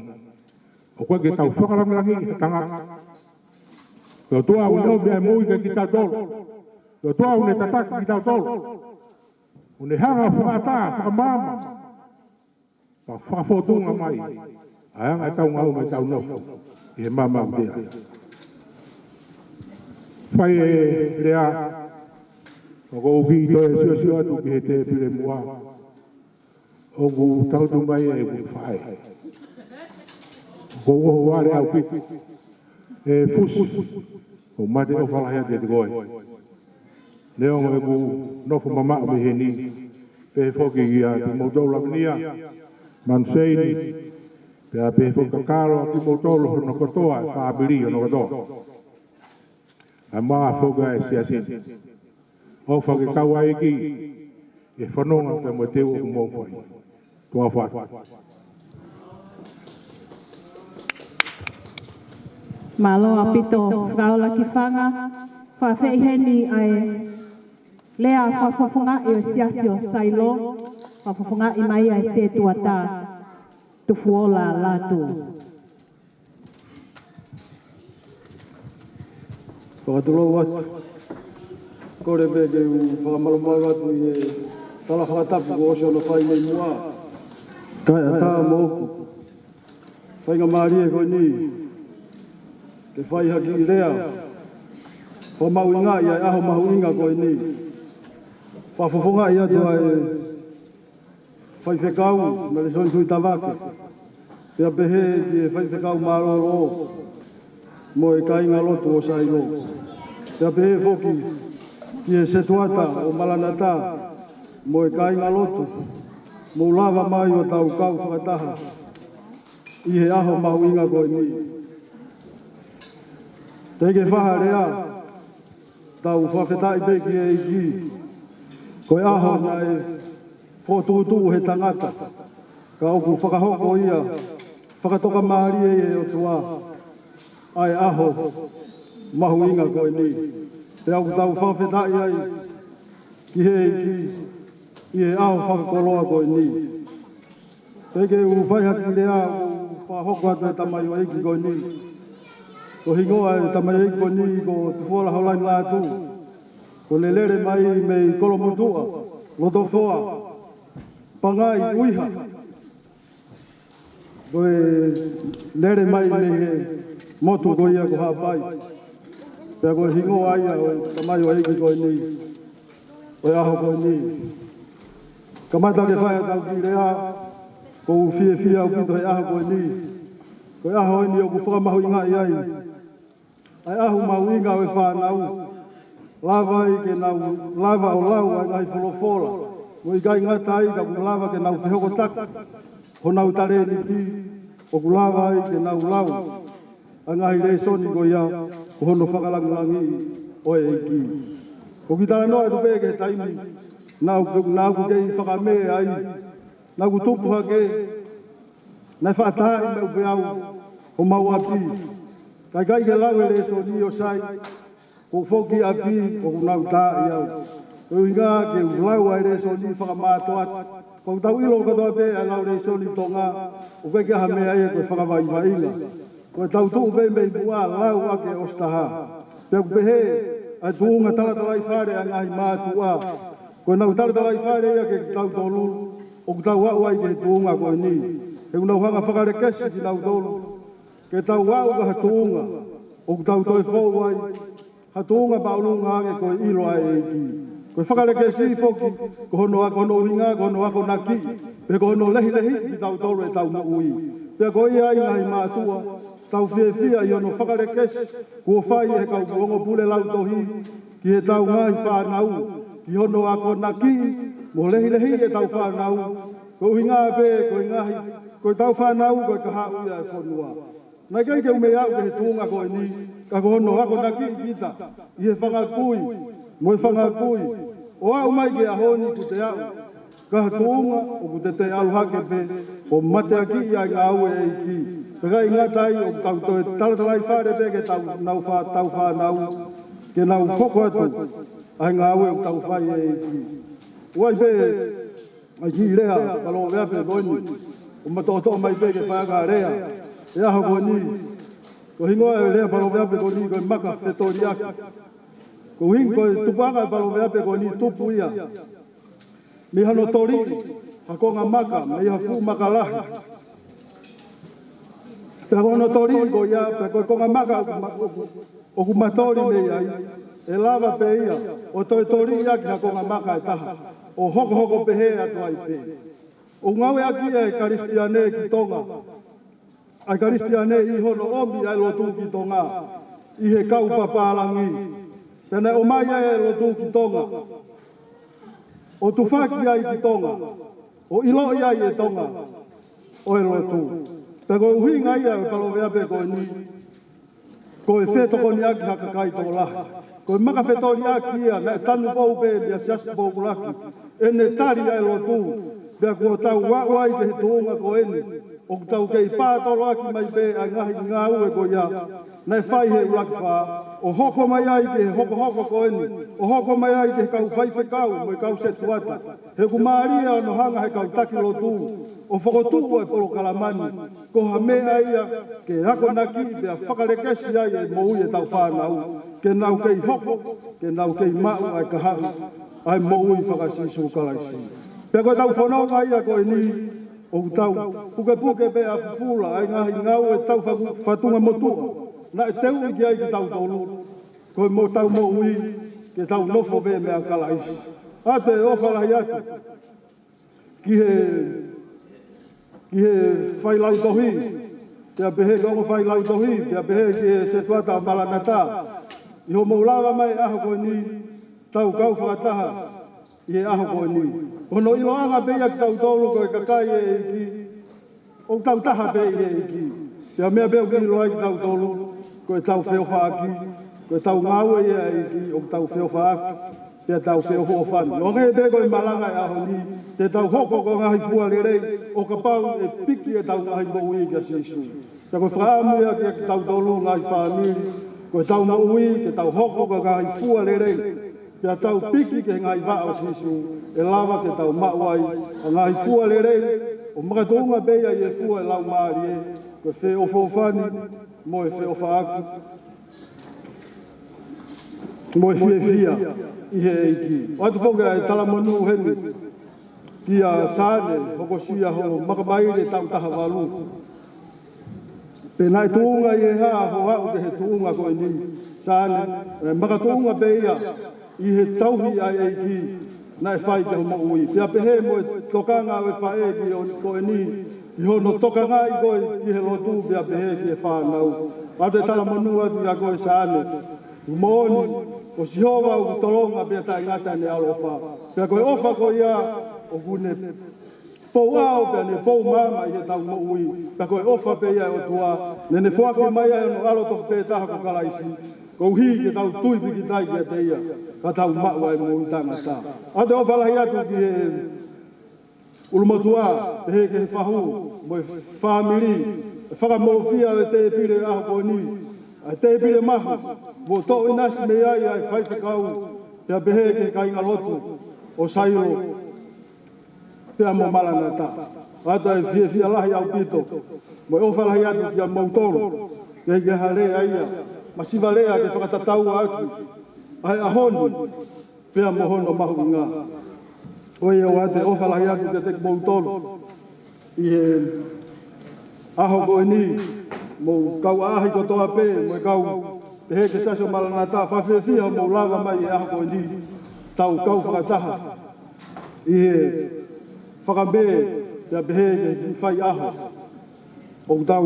o koe ke tau whakarangirangi i tangata koe otu au leo mea mui ke ki tau tolo koe otu au ne tataki ki tau tolo o ne hanga whakata whakamama pa whakafotunga mai aanga tau ngau mai tau nofo i he mama mea whai e rea o ko uki to e sio atu ki he te pire mua o ku tautu mai e ku whai ko uho ware au piti e fusu o mate o whalahea te te goe leo e ku nofo mama o me he ni pe foki ia ki moutoula minia manseini pe a pe foka karo ki moutolo no kotoa whaabiri o no kotoa a maa foka e siasi o whake kaua eki e whanonga pe mo teo o mōwhai tua whai Malo apito kaula ki whanga whawheheni ai lea whawhafunga e o Siasi Sailo whawhafunga i mai ai se tuata tufuola latu. Whakatolo watu, kore peke u whakamalamoa watu i e tala whakatapu ko osio no whai nei mua. Kai a tā moku, whainga maari e koe ni, ke whai haki i rea, whamau inga i ai aho mahu inga koe ni. Whafofonga i atu ai whai whekau, me le son tui tawake. Pea pehe ki e whai whekau maroro, mo e kainga lotu o Sailo. Pea pehe foki ki e setuata o malanata, mo e kainga lotu, mo lava mai o tau kau whakataha, i he aho mahu inga koe ni. Teke whaha rea, tau whawhetai peki e iki, koe aho na e whotuutu he tangata, ka oku whakahoko ia, whakatoka mahari e o tua, ai aho mahu inga koe ni. Te au tau whawhetai ai, ki he iki, i he aho whakakoloa koe ni. Teke u whaihaki rea, u whahoko atu e tamai o eki koe ni. Ko hingoa e tamai eki koe ni, ko tufuola haulai lātu, ko lelere mai mei kolomutua, lotofoa, pangai uiha. Ko e lere mai me he motu ko ia ko hapai. Pea ko hingoa ia o tamai o eki koe ni, o aho koe ni. Kamata ke whaia tau ki rea, ko u fia o pito he aho koe ni. Ko aho ni o ku whakamahu inga i ai. Ai ahu mahu inga o e whanau. Lava i ke nau, lava o lau ai ngai wholofola. Mo i gai ngata ai ka ku lava ke nau whihoko taka. Ho nau tare ni ti, o ku lava ai ke nau lau. angahi le soni ko ia ko hono whakalangi o e ki. Ko ki tala noa tu peke taimi nau ku kei whakame ai nau ku tupu hake nai whaatai me upe au o mau api. Kai kai ke lau e le soni o sai ko foki api o ku nau tai au. Ko inga ke ulau ai le soni whakamātua ko tau ilo katoa pe a lau le soni tonga o kai ke hame ai e ko whakamai mainga. Ko tau tuu pe mei mua lau ake ostaha. Te upehe a tuunga talatalai whare a ngahi mātua. Ko nau talatalai whare ia ke tau tolu o tau wau ai ke tuunga ko ni. He unau hanga whakare kesi ki nau tolu. Ke tau wau ka hatuunga o tau toi fōu ai. Hatuunga paulunga ake ko ilo ai e ki. Ko whakare kesi foki ko hono ako no hinga ko hono ako naki. Pe ko hono lehi lehi ki tau tolu e tau maui. Pe ko ia ai ngahi mātua. Tau fia i ono whakare kesi, kua whai e kau kuongo pule lau tohi, ki he tau ngai whanau, ki hono ako naki, mo lehi lehi e tau whanau, ko hinga pe, ko ingahi, ko tau whanau, ko ka hau ia e whanua. Nai kei ke ume au ke he tuunga ko ni, ka ko hono ako naki kita, i he whangakui, mo e whangakui, o au mai ke ahoni ku te au, ka tuunga o ku te aluhake pe, o mate aki ia ngā au e ki. Pekai ngatai o tau toi talatalai whare pe ke tau nau whanau, ke nau whoko atu, ai ngā ue o tau whai e ki. Uai pe, ai ki rea, kalo wea pe goni, o matoto mai pe ke whaaka rea, e aho goni, ko hingoa e rea palo wea pe goni, ko maka petori aki. Ko hing, ko tupanga e palo wea pe goni, tupu ia. Mi hano tori, hakonga maka, me iha fu maka lahi. Pe kono tori ko ia, pe konga maka o kumatori me ai, e lava pe ia, o toi tori ia ki konga maka e taha, o hoko hoko pe he atu ai pe. O ngawe aki e karistiane ki tonga, ai karistiane i hono omi ai lotu ki tonga, i he kau papalangi, tene o mai e lotu ki tonga, o tufaki ai ki tonga, o ilo ai e tonga, o e lotu. Peko uhi ngai au kalo vea pe ko ni, ko e wheto ko ni aki haka kai tō lahi. Ko e maka wheto ni aki ia, na e tanu pou pe ni a siasi pou kulaki, e ne tari ai lotu, pea ko tau wai ke he tuunga ko eni, o tau kei pātoro aki mai pe a ngahi ngā ue ko ia, na e whai he ulaki wha, o hoko mai ai ke he hoko ko eni, o hoko mai ai ke he kau whai whekau, mo e kau se tuata, he kumaaria no hanga he kau taki lotu, o whakotu e polo kalamani, ko ha mea ia ke hako naki te a whakarekesi ai e moui e tau whanau, ke nau kei hoko, ke nau kei mau ai kahahu, ai moui whakasisu kalaisi. Pea koe tau whanau ia koe ni, o tau puke pe a fufula, ai ngahi ngau e tau whatunga motua, na e teu i ki ai ki tau tolu, koe mo tau moui, ke tau nofo pe mea kalaisi. A te ofalahi atu, ki he whailau tohi, te a pehe kongo whailau tohi, te a pehe ki he se tuata malanata. I ho maulawa mai aho koe ni, tau kau whakataha, i he aho koe ni. Hono ilo anga peia ki tau tolu koe kakai e iki, o tau taha pe e iki. Te a mea peo ki ilo ai ki tau tolu, koe tau wheo whaaki, koe tau ngau e iki, o tau wheo whaaki. Te tau wheo ho whani. O ngai pego i malanga e aho ni, te tau hoko ko ngahi fua lerei, o ka pau e piki e tau ngahi maui ka sisu. Te koe whaamu ia ki tau tolu ngahi whaamiri, koe tau maui, ke tau hoko ko ngahi fua lerei, te tau piki ke ngahi vao sisu, e lava ke tau mauai, a ngahi fua lerei, o makatunga beia i e fua e lau maari e, koe wheo whani, mo e wheo whaaku. Mo e fia i he eiki. O atu whoka e talamonu heni ki a sāne hoko sia ho makamaire tau taha walu. Pena e tuunga i he haa ho hau ke he tuunga ko ni sāne. Makatuunga pe ia i he tauhi ai eiki na e whai te homo ui. Pea pehe mo e tokanga e whae ki ko ni i hono tokanga i koe ki he lotu pea pehe ki e whanau. Atu e talamonu atu ia koe sāne. Umoni, o Sihova o tolonga pia tai ngata ne alofa. Pea koe ofa ko ia o kune po ao pe ne po mama i tau mo ui pe ko ofa pe ia o tua ne fuaki mai ai no alo to pe ta ko kala isi ko hi ke tau tui ki tai ke te ia ka tau ma wai mo tanga ta a de ofa la ia tu ki ulmatua he ke fahu mo family fa mo fia te pire a ko ni a te pire ma mo to ina si me ai fai te kau te behe ke kai ngalotu o sairo pea mo malana ta. Ata e fia lahi au pito. Mo ofa lahi atu kia mautoro. Ke harea ia. Ma siva lea ke whakatatau aki. Ai ahoni. Pea mo hono mahu ngā. Oi o ate ofa lahi atu ke te mautoro. I he aho koe ni. Mo kau ahi ko toa pe. Mo kau te he ke saso malana ta. Whawhewhia mo lava mai e aho koe ni. Tau kau whakataha. I he whakabe te behe ke whai aho. O tau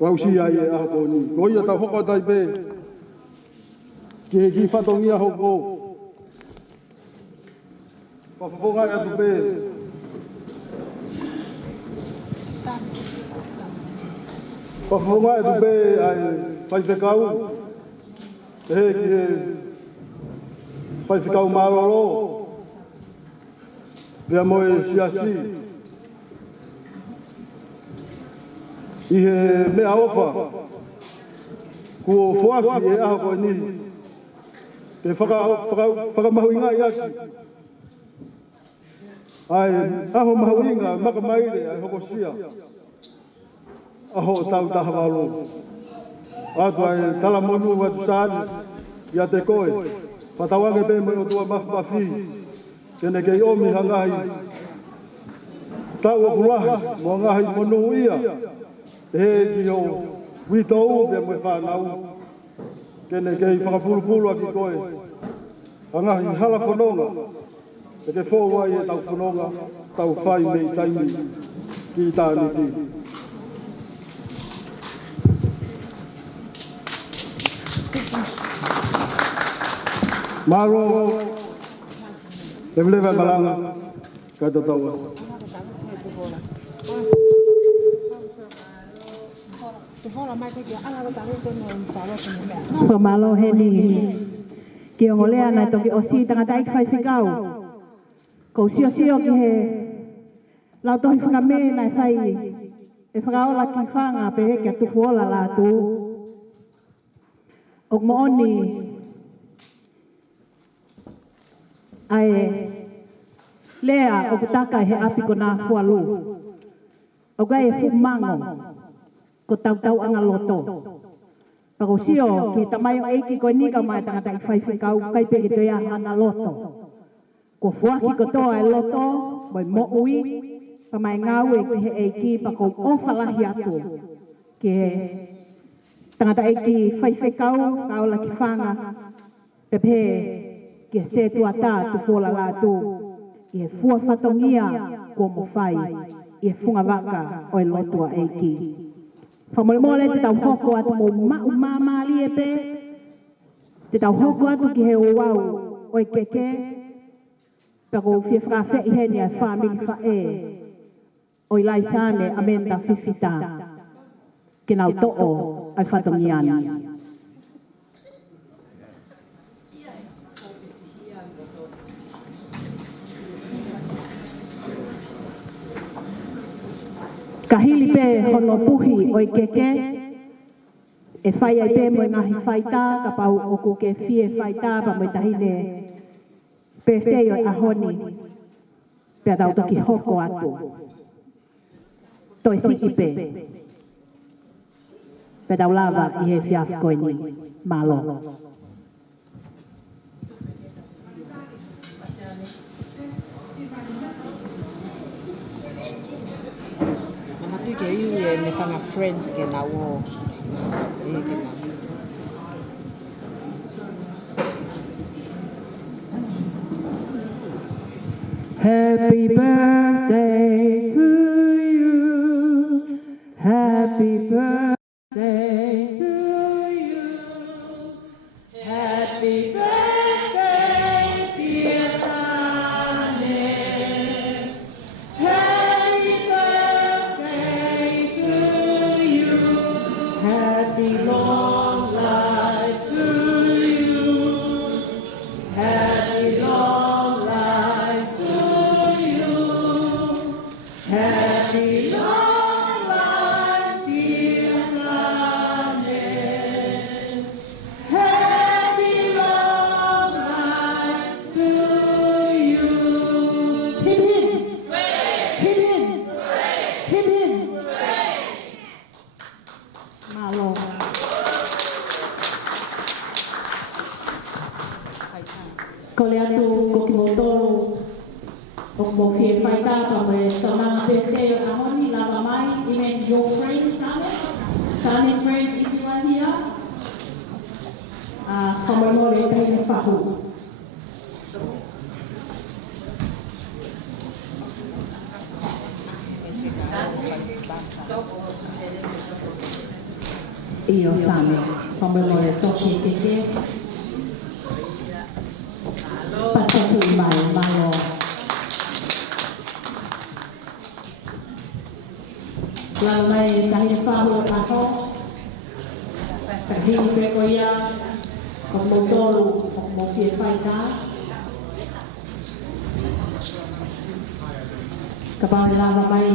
rausi ai e aho koe ni. Ko ia tau hoko tai pe. Ki he ki whatongia hoko. Whawhongai atu pe. Whawhongai atu pe ai whai whekau. Te he ki he whai whekau maroro. Pea moe siasi. I he mea ofa. Kua fuaki e aho koe ni. Te whakamahuinga i aki. Ai aho mahuinga maka maire ai hoko sia. Aho tau taha walo. Atu ai tala monu watu saani. Ia te koe. Patawange pe mo o tua mafi. Kene kei omi hangahi. Tau o kulahi, mo ngahi monu ia. He ki ho wito upe mo whanau. Kene kei whakapulupulu aki koe. Hangahi hala whanonga. E ke fōwai e tau whanonga, tau whai mei taimi ki tāni ki. Maro. Level balanga kata tawa. Pamalo heli ki o ngolea na toki o si tanga taik whai whikau. Ko sio ki he lau tohi whakame na whai e whakaola ki whanga pe he kia tufuola la tu. O mooni ai lea o kutaka he api ko nā fualu. O gai e fumango ko tau anga loto. Pako sio ki tamai o eiki ko nika mai tangata i whaiwhikau kai peke te ia hana loto. Ko fuaki ko toa e loto, moi mo ui, pa mai ngau e ki he eiki pako ofalahi atu. Ki he tangata eiki whaiwhikau, kaola ki whanga, pepe ki se tuata tu fola la tu i e fua whatongia ko mo whai i e funga waka o e lotua eiki. Whamole te tau hoko atu mo mamali e pe, te tau hoko atu ki he uau o e keke, pako fie whawhe i heni a whamili whae o Ilaisaane amenda Fifita, ki nau to'o ai whatongiani. Kahili pe hono puhi o i keke, e whai ai pe mo i ngahi whaita, ka pau o ko ke fie whaita, pa mo i tahine pe whei o ahoni, pe a tau toki hoko atu. Toi siki pe, pe tau lava i he whiaf koe ni, malo. Tu ke iu e me whanga friends ke na wo. E ke na. Happy birthday to you. Happy birthday to you. Happy birthday, dear Sunny. Happy Ko le atu ko ki motoro o mo Fifita pa me kamang birthday o ahoni la mamai even your friends Sane friends if you are here kamano le tayo fahu iyo Sane kamano le toki keke pasatu mai malo lalu mai tahi fahu aho tahi pekoya komotoro mo Fifita kapag lama mai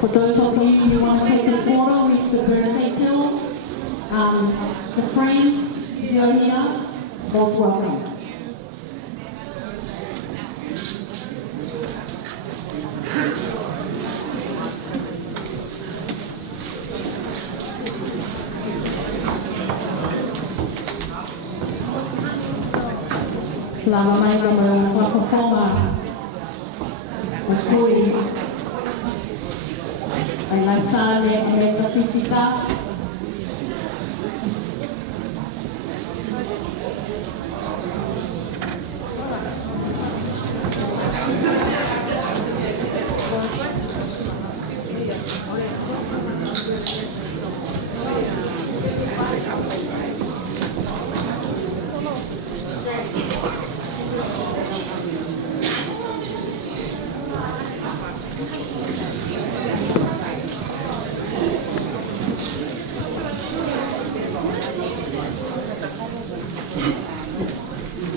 For those of you who want to take a photo with the birthday cake, the friends who are here, most welcome. Selama mai kami performa, berkui, Ilaisaane mereka Fifita.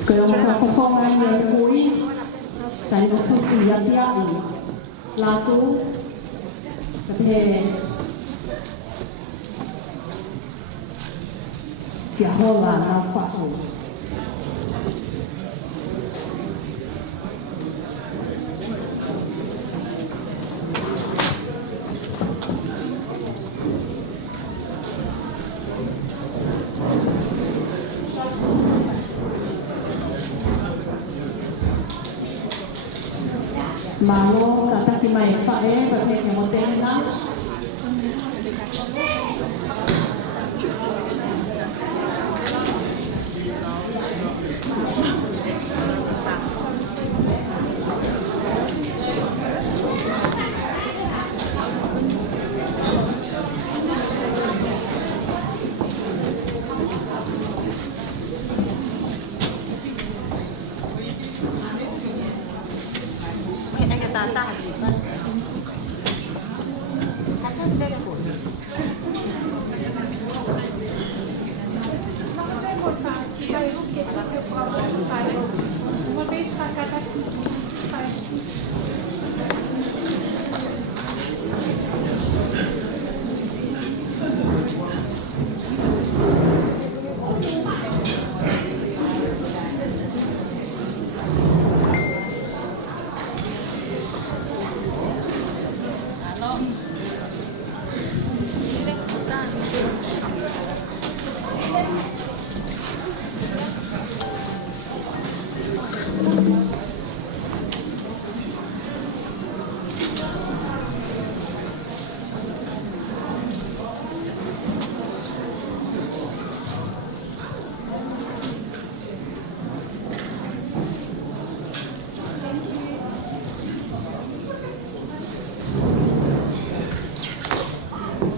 Kaya makakapong ay merkuwi sa nagsusiya diyan lato sabi Yahola na faho Malo kata si mai pae berarti kemudian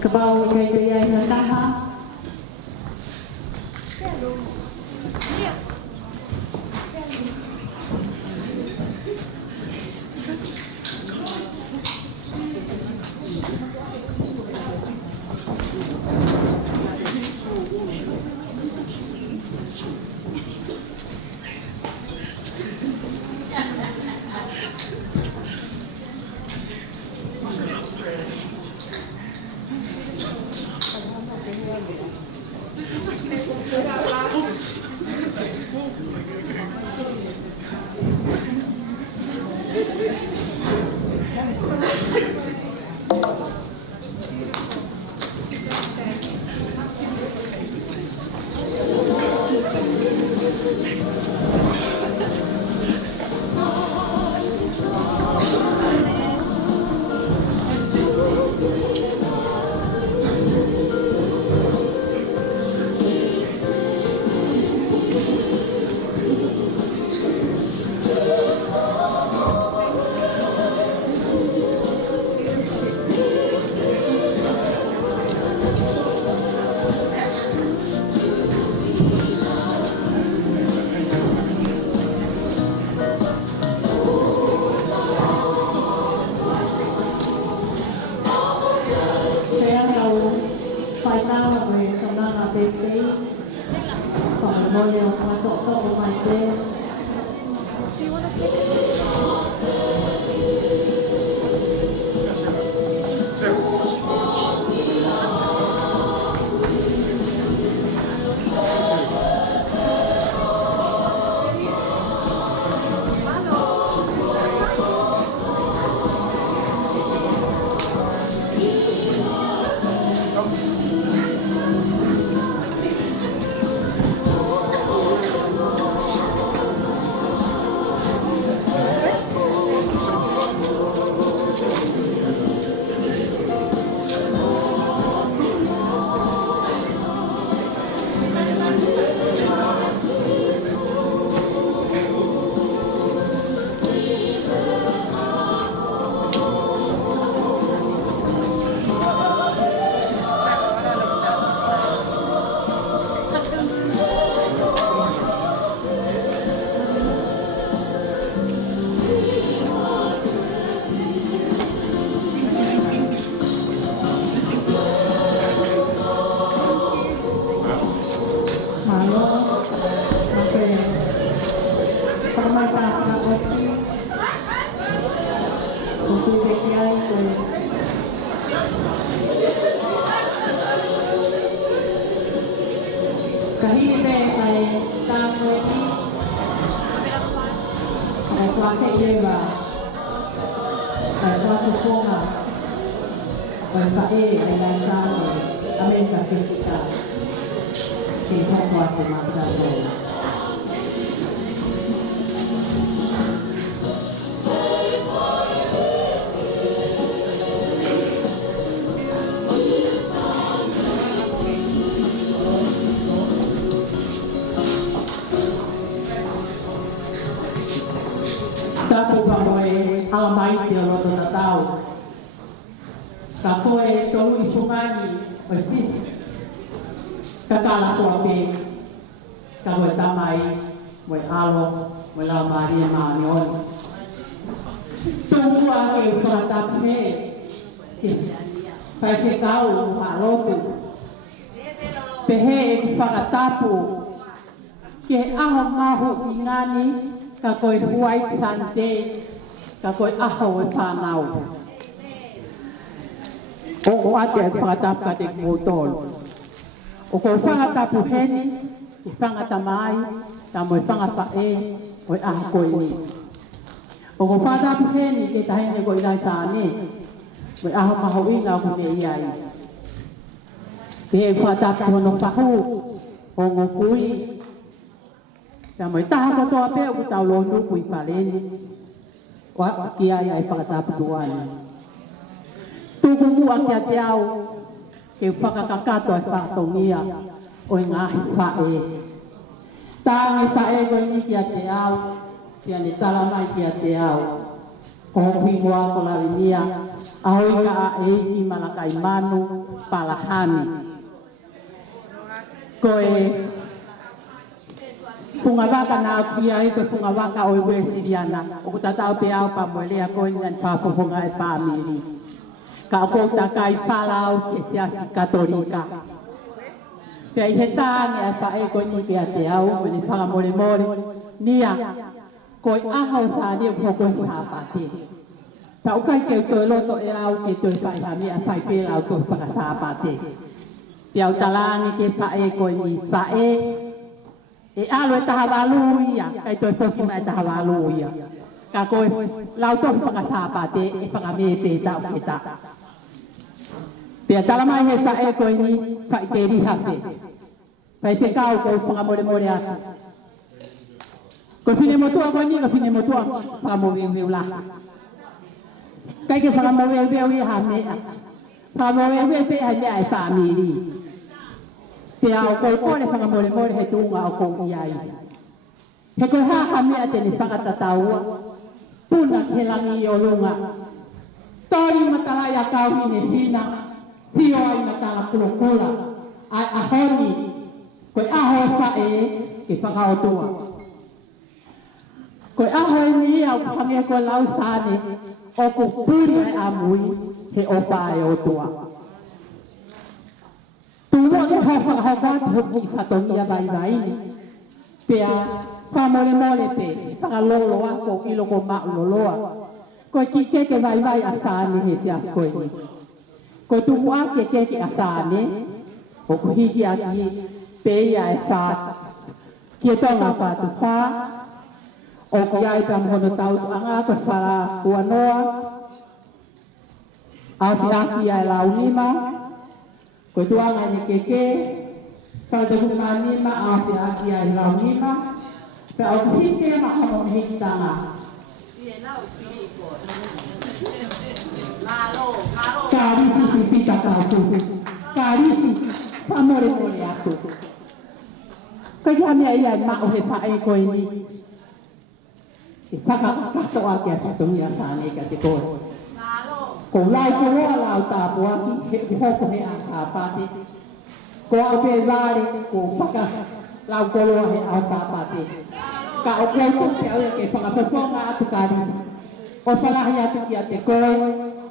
Kebau gaya na taha. Fifita. Kisah kuasa masa lalu. Tapo pamoe alamai dia loto tatau. Kapoe tolu ifungani persis. Kakala kuape, kagoy tamay, moy alo, moy la Maria Manion. Tunggu ake ufatap me, pai kau halotu. Pehe fakatapu, ke aho mahu ingani, kagoy huay sante, kagoy aho panau. O ate fakatap katik motol. O ko fanga tapu heni, fanga tamai, tamo fanga pae, o ako ini. O ko fanga tapu heni, kita heni ko Ilaisaane, o ako mahawinga ko me iyai. Kaya fanga tapu hono pahu, o ngokui, tamo taha ko to ape o tau lono kui paleni, o kia ay fanga tapu tuan. Tuku mua kia tiao, ke whakakakato e whakatongia o i ngahi whae. Tāngi whae koe ni kia te au, kia ne talamai kia te au. Ko hui moa ko larinia, a hoi ka a eiki malakai manu palahani. Koe pungawaka na kia e koe pungawaka o i we siriana, o ko tatau pe au pa moelea koe ngan whapoponga e pāmiri. Ka ko takai palau ke siasi katolika. Pea i he tāngi a whae koe ni kia te au, mene whanga more more, nia, koe ahau sa nia ko koe sāpate. Tau kai ke koe loto e au ke toi whae hami a whae pēla au koe whaka sāpate. Piau talangi ke pae ko ni pae. E alo e tahawalu ia, kai toi poki mai tahawalu ia. Ka koe, lau tohi pakasapa te e pakamete tau kita. Pia talamai he pae ko ni pae te riha te. Pae te kau ko pakamore more atu. Ko fine motua ko ni, ko fine motua pakamore la. Kai ke pakamore ia ha mea. Pakamore pe ha mea e family. Pea o koe kore whakamore he tūnga o kou iai. He koe haka mea te ni whakatataua. Puna he langi o lunga. Tori matala ia kau hine hina. Hio ai matala kulokula. Ai ahoni. Koe aho whae ke whakaotua. Koe aho e ni au whangia koe Ilaisaane. O ko puri ai amui he opa e o tua. Tuwa ke hawhakahakat hoki whatongia vai pea whamore pe whakaloloa ko iloko mauloloa. Ko ki keke vai Ilaisaane he pia koe ni. Ko tuwa ke keke Ilaisaane o kuhiki aki peia e whaat. Kia tonga whaatu wha o ki ai pamhono tau anga ko whara uanoa. Au ki aki ai launima. Ko tuanga ni keke, para te kumani ma api aki ai launima, pe au hike ma kamon hitanga. Kari Fifita kau tu, kari pamore mole aku. Kaya kami ai ma o he pae ko ini. Ipaka kato aki ati tongia sane ka te koe. Ko lai ko roa lau tāpua ki he hoko he a tāpate. Ko au pe vare ko paka lau ko roa he a tāpate. Ka o kau tuke au ke whakapaponga atu kari. O whalahi atu ki a te koe,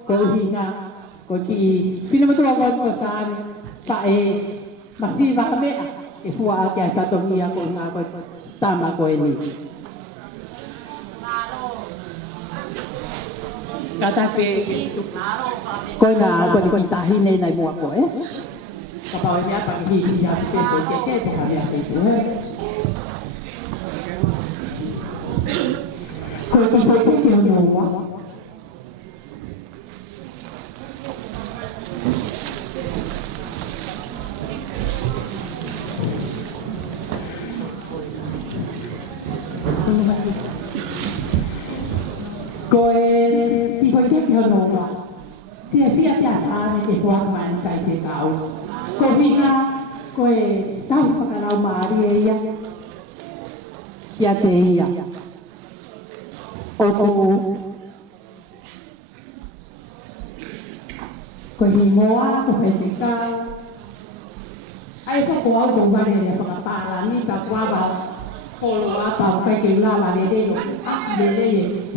ko uhinga, ko ki pinamatua koe ko sāne, pae, masi waka mea, e hua a kia tatongia ko ngā koe tāma koe ni. Kata pe koe nā koe ni tahi nei nei mua koe. Ka pao e mea paki hihi a pe pe keke pe ka mea pe pe. Koe ki koe keke o mua. Koe ki koe keke o noa. Tia Siasi ke kuak man kai te kau. Ko hika koe tau whakarau maari e ia. Kia te ia. O ko hi moa ko pe te kau. Ai ko ko au ko vale ne whakapara ni ka kuawa. Kolo apa o kai ke ula wale de yo. De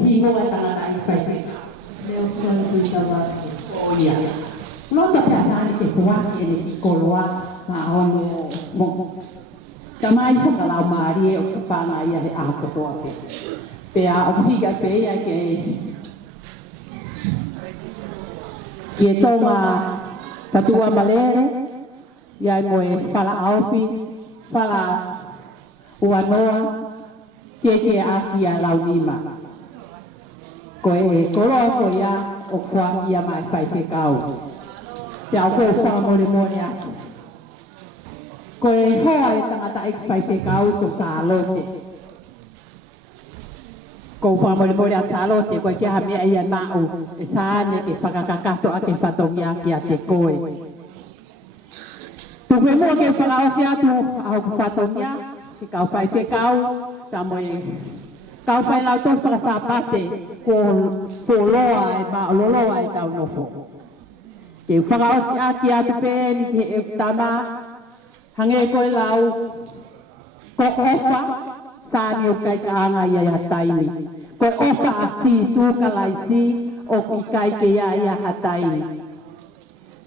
hi moa tangata i kai te kau. Leo kona kui tawa. Oh iya. Lo tak biasa ke kuat ini koloa na ono mo. Kamai ko kalau mari o pana ia he a ko to ate. Pe a o higa pe ia ke toma tatua malere ia mo e fala aupi fala uanoa ke a ia launima. Ko e koloa ko ia o kwa ia mai pai te kau. Te au ko wha more atu. Ko e hoa e tangata e pai te kau ko salote. Ko wha more atu salote ko kia hamea ia nau. E sāne ke whakakakato a ke whatongia ki a te koe. Tupe mua ke whakao ki atu au whatongia. Ke kau pai te kau. Ta moe kau pai lau tō whakasapate ko loa e maololoa e tau nofo. Ke whakaosi aki atu pēni ke e tama hange koe lau ko ofa sāni o kai kaanga ia hataini. Ko ofa a si sūkalaisi o ki kai ke ia hataini.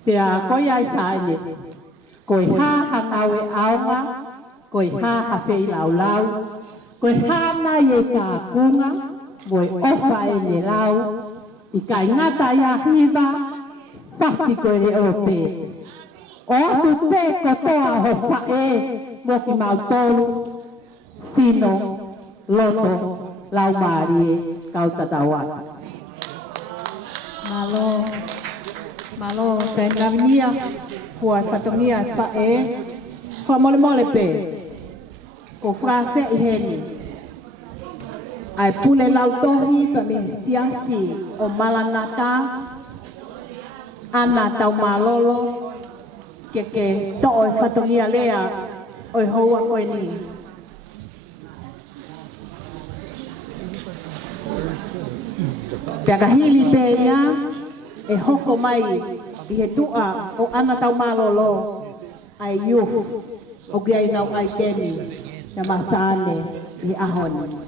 Pea koe ai sāne, koe hāha ngau e aunga, koe hāha whei lau lau, koe hāna e ka kunga, moe ofa e le lau, i kai ngata ia hiva, pasi koe le ope. O atu te kotoa ho pae mo ki mautolu, sino, loto, lau marie, kau tatawata. Malo, pengamia, fua satongia pae, fua mole pe, ko frase iheni. Ai pule lautohi pa mi siasi o malanata, ana tau malolo, ke to'o fatongia lea oi hoa koe ni. Pea kahili pe ia e hoko mai i he tua o ana tau malolo ai youth o kia i nau ai kemi na masane i ahoni.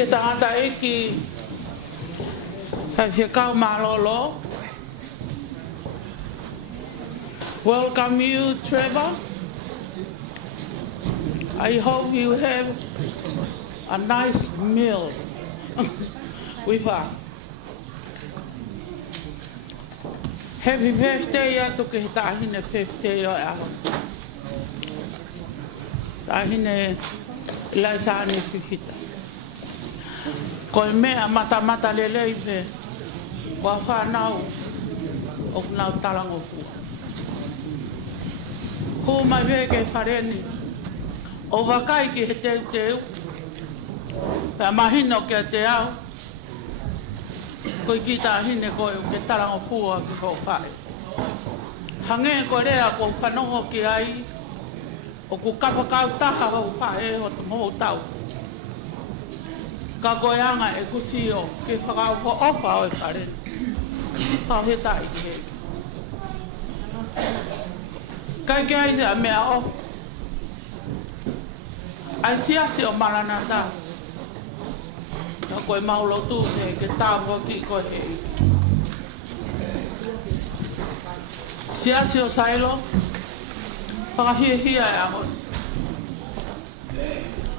Ke tangata eki Fifita malolo. Welcome you, Trevor. I hope you have a nice meal with us. Happy birthday to ke tahine birthday o a. Tahine Ilaisaane Fifita. Koe mea mata lelei pe kua whanau o nau talango pu. Ko mai weke whareni o wakai ki he teu pea mahino ke te au koe ki tahine koe ke talango fua ki ko whae. Hange ko rea ko whanongo ki ai o ku kapakau taha ho whae o te moho tau. Ka goianga e kusio ke whakau ho opa o e pare. Pau he tai ke. Kai ke aise a mea o. Ai siasi o maranata. Ka koe maulo tu ke tāpua ki koe hei. Siasi o Sailo. Whakahia e ahon.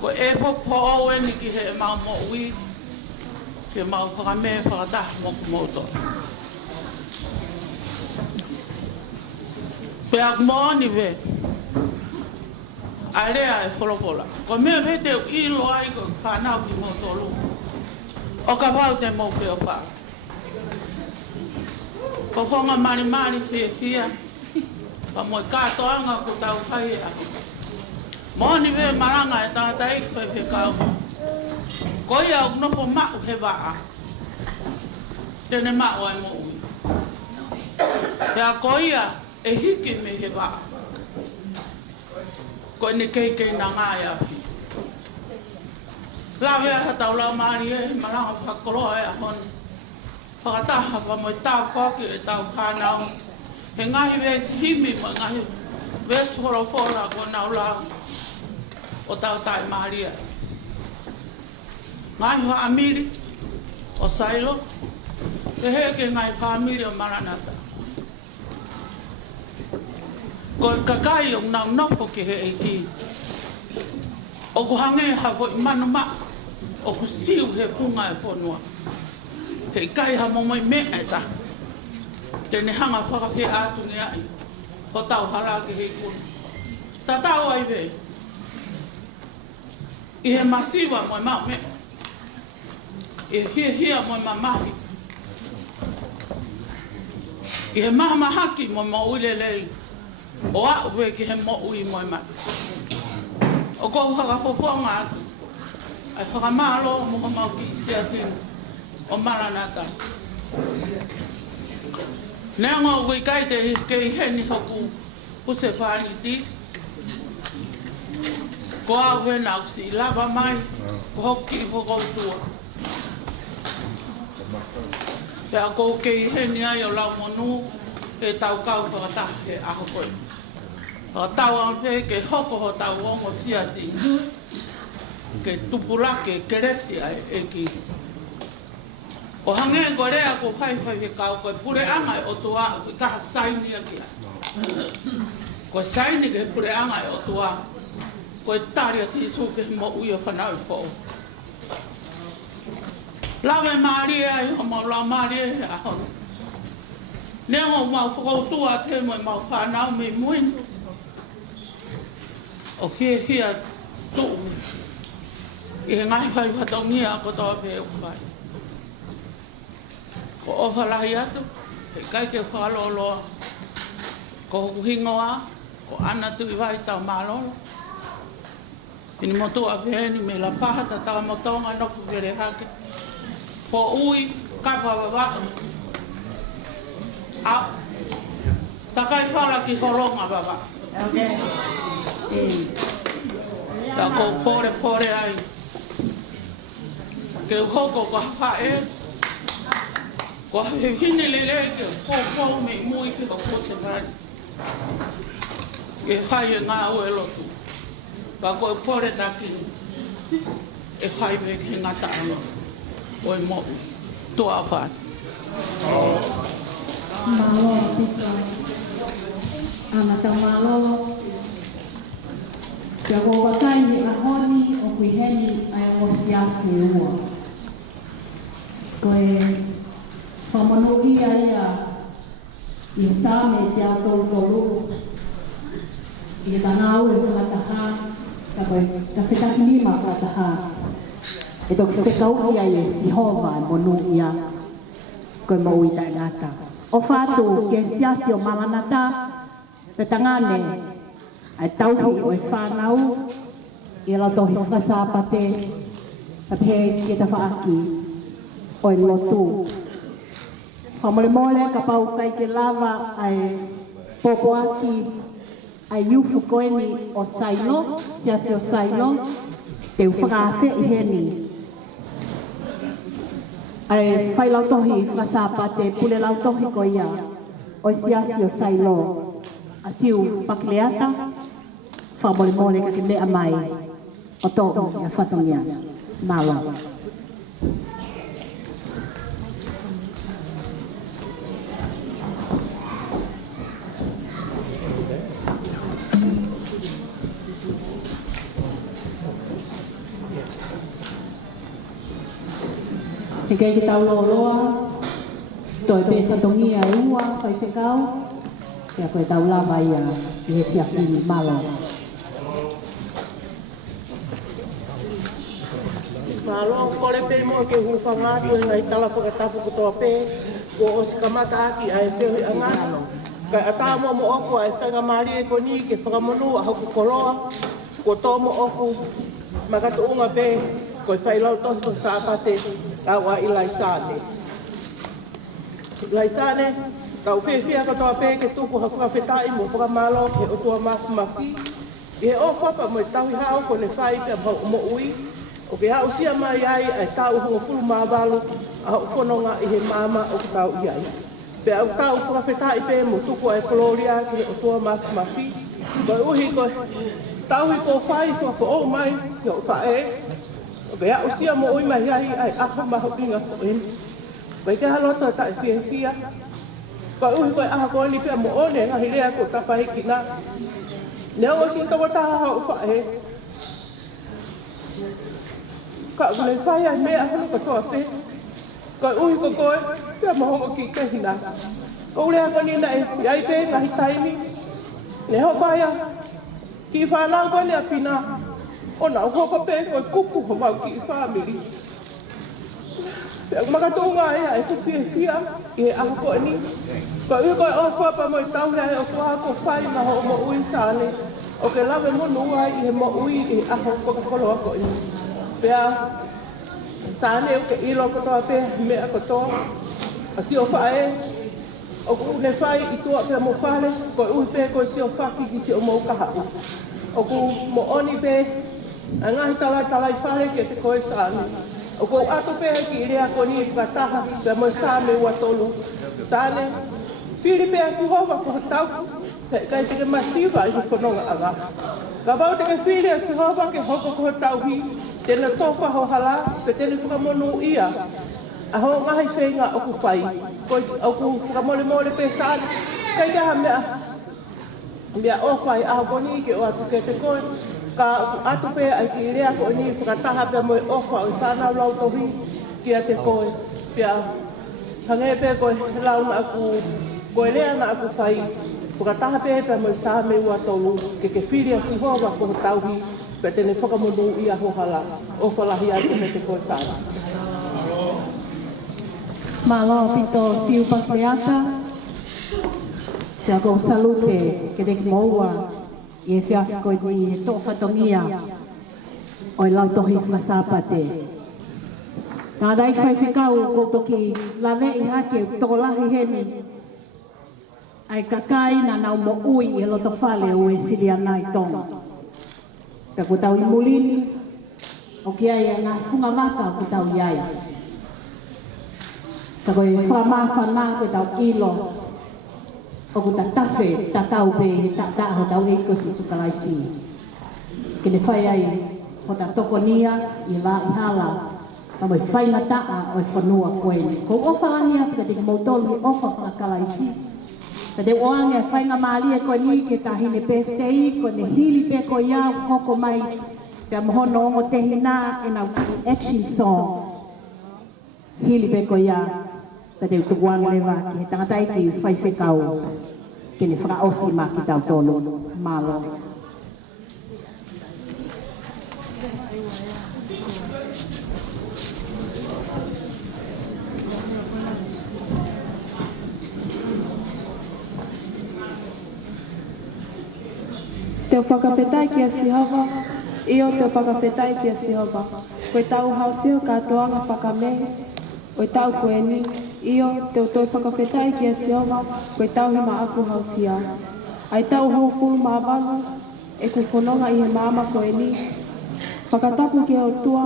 Ko e po o ni ki he mau mo ui ke mau whakame whakatah mo kumoto. Pea mo ni ve a rea e wholopola. Ko mea me te ilo ai ko whanau ki mo tolu. O ka whau te mo pe o wha. Ko whonga mani fia. Pa mo i kātoanga ko tau pai e ako. Moni ve maranga e tangata i koe pe kau. Koe au nopo mau he waa. Tene mau ai mo ui. Pea koe e hiki me he waa. Koe ne kei na ngai api. Lawe a tau lau maari e maranga whakoroa e ahon. Whakataha pa mo i tau poki e tau whanau. He ngahi vesi himi mo ngahi vesi horofora ko nau lau. O tau tai Maria. Ngai hoa amiri o Sailo. Te heke ngai whamiri o Maranata. Ko kakai o nau nopo ke he eiki. O ku hange hako i manu ma. O ku siu he punga e ponua. He kai ha momoi mea e ta. Tene hanga whakake ātungi ai. Ko tau harake hei kuna. Ta tau ai vei. I he masiwa mo mau me. I hia mo mamahi. I he mahamahaki mo ui lelei. O a ue ki he mo ui mo mai. O ko whakapoponga ai whakamalo mo mau ki Siasi o Maranata. Nea ngā ui kai te kei heni hoku puse whaniti. Ko au he nau si lava mai, ko hoki whakautua. Pea ko kei heni ai o lau monu, e tau kau whakatahe aho koe. O tau au pe ke hoko ho tau ongo Siasi, ke tupurake ke resi ai e ki. O hange ko rea ko whai he kau koe pure angai o tua i kaha saini aki ai. Ko saini ke pure angai o tua, ko taria si isu ke mo uia whanau i po. Lawe maria ai o mau lau maria he aho. Nea o mau whakautua te mo i mau whanau me muin. O fia tu. I he ngai whai whatongia ko toa pe o whai. Ko o whalahi atu, he kai ke whaloloa. Ko hoku hingoa, ko ana tu i vai tau malolo. Ini motu a veni me la paha ta tau motonga noku vere hake. Ko ui, kai whawawa. Au, ta kai whala ki horonga wawa. Ta ko pore ai. Ke hoko ko hae. Ko he hine le ke po me mui ki ko se vai. Ke hai ngā o elotu. Ba ko pore taki. E hai me ke ngata ano. O mo to afat. Malo tika. Ana ta malo. Ke ko wakai ni ahoni o kuiheni ai o Siasi ua. Ko e whamanuia ia i sāme te au tolu i ta ngāu e whakataha ka koe ka whetaki lima whakataha e tō ki te kauki ai e Sihova e monu ia koe mau i tai nata o whātu ke Siasi o Maranata te tangane ai tauhi o e whānau i la tohi whakasāpate ta phe ki ta whaaki o e lotu. Mole ka pau kai te lava ai popo aki ai yufu koeni o Sailo, Siasi o Sailo, te whakawhe i heni. Ai whai lau tohi whakasapa te pule lau tohi ko ia o Siasi o Sailo. Asiu pakleata, mole ka te mea mai o tō ia whatongia. Malo. Te kei ki tau loa, toi pe whatongia e ua, whai te kau, kia koe tau lava ia, i he tiaki malo. Malo, kore pe mo ke huwhangatu e ngai tala whakatapu kutoa pe, ko o si kamata aki ai pehi anga. Kai ata mo oku ai whanga maari e koni ke whangamonu a hoku koroa, ko tō mo oku makatu unga pe, ko whai lau tohi ko sāpate, Tawa Ilaisaane. Ilaisaane, tau whiwhia katoa pē ke tuku hawhawhetai mo whakamalo ke otua mafi. I he o whapa mo i tauhi hao ko ne whai ka mo ui. O ke hao sia mai ai ai tau hunga fulu māwalu a hau whanonga i he māma o ke tau iai. Pe au tau whawhetai pē mo tuku ai Floria ke otua mafi. Koi uhi koi tauhi ko whai ko o mai ke o whae. Bea o sia mo oi mai ai ai aha maho pinga ko en. Bai te halota ta fia. Ko ui ko aha ko ni pe mo one nga hilea ko ta pai kina. Ne o si to ta ha o fa e. Ka le fai ai me aha ko to pe. Ko ui ko pe mo ho ki ke hina. Ko le ko ni na e ai pe nga hitaimi. Ne ho fai ki fa la ko ni apina. O nā hoko pē koe kupu ho mau ki i whāmiri. Pea makatunga ea e whiwhia i he aha koe ni. Koe ui koe o whapa mo i taurea e o kua ko whai maho o mo ui sāne. O ke lawe monu ai i he mo ui i aho kokakolo ako i. Pea, sāne o ke ilo kotoa pe mea kotoa. A si o whae, o ku ne whai i tua pea mo whale, ko ui pe ko si o whaki ki si o mou kahau. O ku mo oni pe, a ngahi talai whale ke te koe sāne. O ku ato pe ki i rea ko ni whataha, pea mo sāme ua tolu. Sāne, piri pe a si hova ko tau, kai te ke masiva i whanonga anga. Ka wau te ke whiri a si hova ke hoko ko tau hi, tēnā tōwha ho hala, pe tēnā whakamonu ia. A ho ngahi whenga o ku whai, o ku whakamole pe sāne, kai kaha mea o whai a honi ke o atu ke te koe, ka atu pe ai ki rea ko ni whakataha pe moe ofa o i whanau lau tohi ki a te koe. Pea, hange pe koe lau na aku, koe rea na aku whai, whakataha pe pe moe sāme ua tolu, ke whiri a si hova ko tauhi, pe tēne whakamonu ia hohala, o whalahi ai ko te koe sāne. Malo pito siu pakreasa. Te ako salute ke te moua i e whiawhi koe ni e tō whatongia o i lau tohi whasapate. Nā dai whai whikau ko toki lawe i hake tō lahi heni ai kakai na nau mo ui e loto whale o e siri ana i tonga. Ka ko tau i mulini o ki ai ngā whunga maka ko tau iai. Ka koe whamawhana ko tau ilo o ku ta tafe, ta tau pe, ta ho tau eiko si sukalaisi. Ke ne whai ai, ho ta tokonia, i la i hala, ka moi whai na taa o e whanua koe. Ko ofa lahia, ka te mautolu i ofa whanakalaisi. Ka te oange a whai ngā maalia koe ni, ke ta hine pestei, ko ne hili pe ko iau, hoko mai, pe a mohono ongo te hina, e nau action song. Hili pe ko iau. Ka te utukuang lewa ki he tangatai ki whai whekau ke ne whakaosi mā ki tau tōnu mālo. Te whakawhetai ki a Sihova, i o te whakawhetai ki a Sihova. Koe tau hausio katoanga whakamehe, o tau koe ni, i o te utoi whakawhetai ki a Sihova, koe tau hima aku hausia. Ai tau hofuru mā walu, e ku whanonga i he māma koe ni. Whakatapu ki o tua,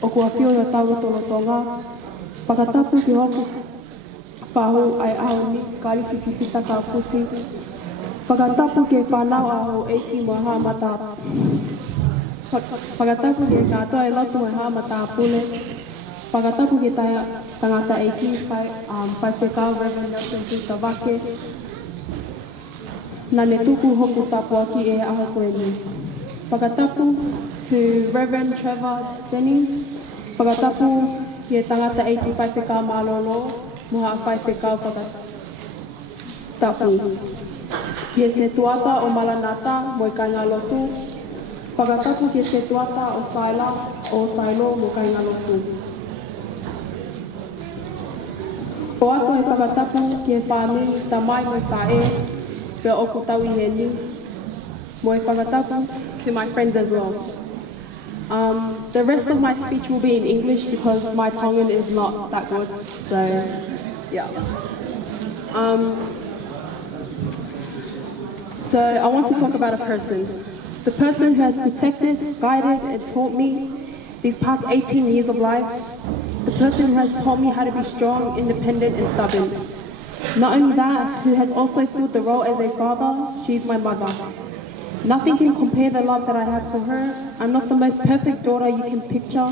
o kua whio i o tau rotolotonga. Whakatapu ki hoku whahu ai aho ni, ka risi ki Fifita ka pusi. Whakatapu ki e whanau aho eiki mo hāmata. Whakatapu ki e katoa e lotu mo hāmata pule. Whakatapu ki tangata eiki whai whekau Reverend Nelson Tuta Wake. Nā ne tuku hoku tapua ki e aho koe ni. Whakatapu to Reverend Trevor Jennings. Whakatapu ki e tangata eiki whai whekau malolo, moha whai whekau whakatapu. Ki e se tuata o Malanata mo i kainga lotu. Whakatapu ki e se tuata o Sailo mo kainga lotu. Ko ato e whakatapu ki e whāmi ta mai mo i whae, pe o ko tau i heni. Mo e whakatapu to my friends as well. The rest of my speech will be in English because my Tongan is not that good, so yeah. So I want to talk about a person. The person who has protected, guided, and taught me these past 18 years of life. The person who has taught me how to be strong, independent, and stubborn. Not only that, who has also filled the role as a father, she's my mother. Nothing can compare the love that I have for her. I'm not the most perfect daughter you can picture.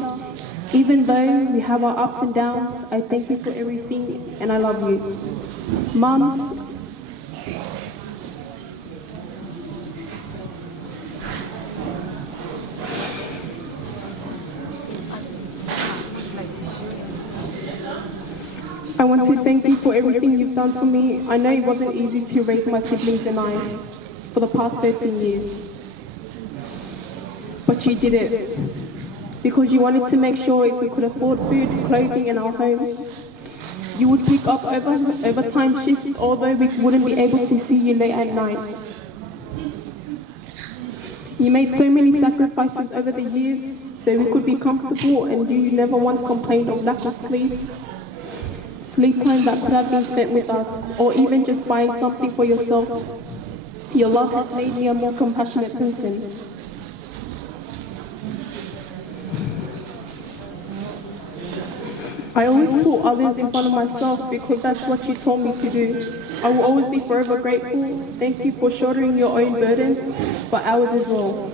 Even though we have our ups and downs, I thank you for everything, and I love you. Mom, I want to thank you for everything you've done for me. I know it wasn't easy to raise my siblings and I for the past 13 years. But you did it because you wanted to make sure if we could afford food, clothing in our home, you would pick up overtime shifts, although we wouldn't be able to see you late at night. You made so many sacrifices over the years so we could be comfortable, and you never once complained of lack of sleep. Sleep time that could have been spent with us, or even just buying something for yourself. Your love has made me a more compassionate person. I always put others in front of myself because that's what you taught me to do. I will always be forever grateful. Thank you for shouldering your own burdens, but ours as well.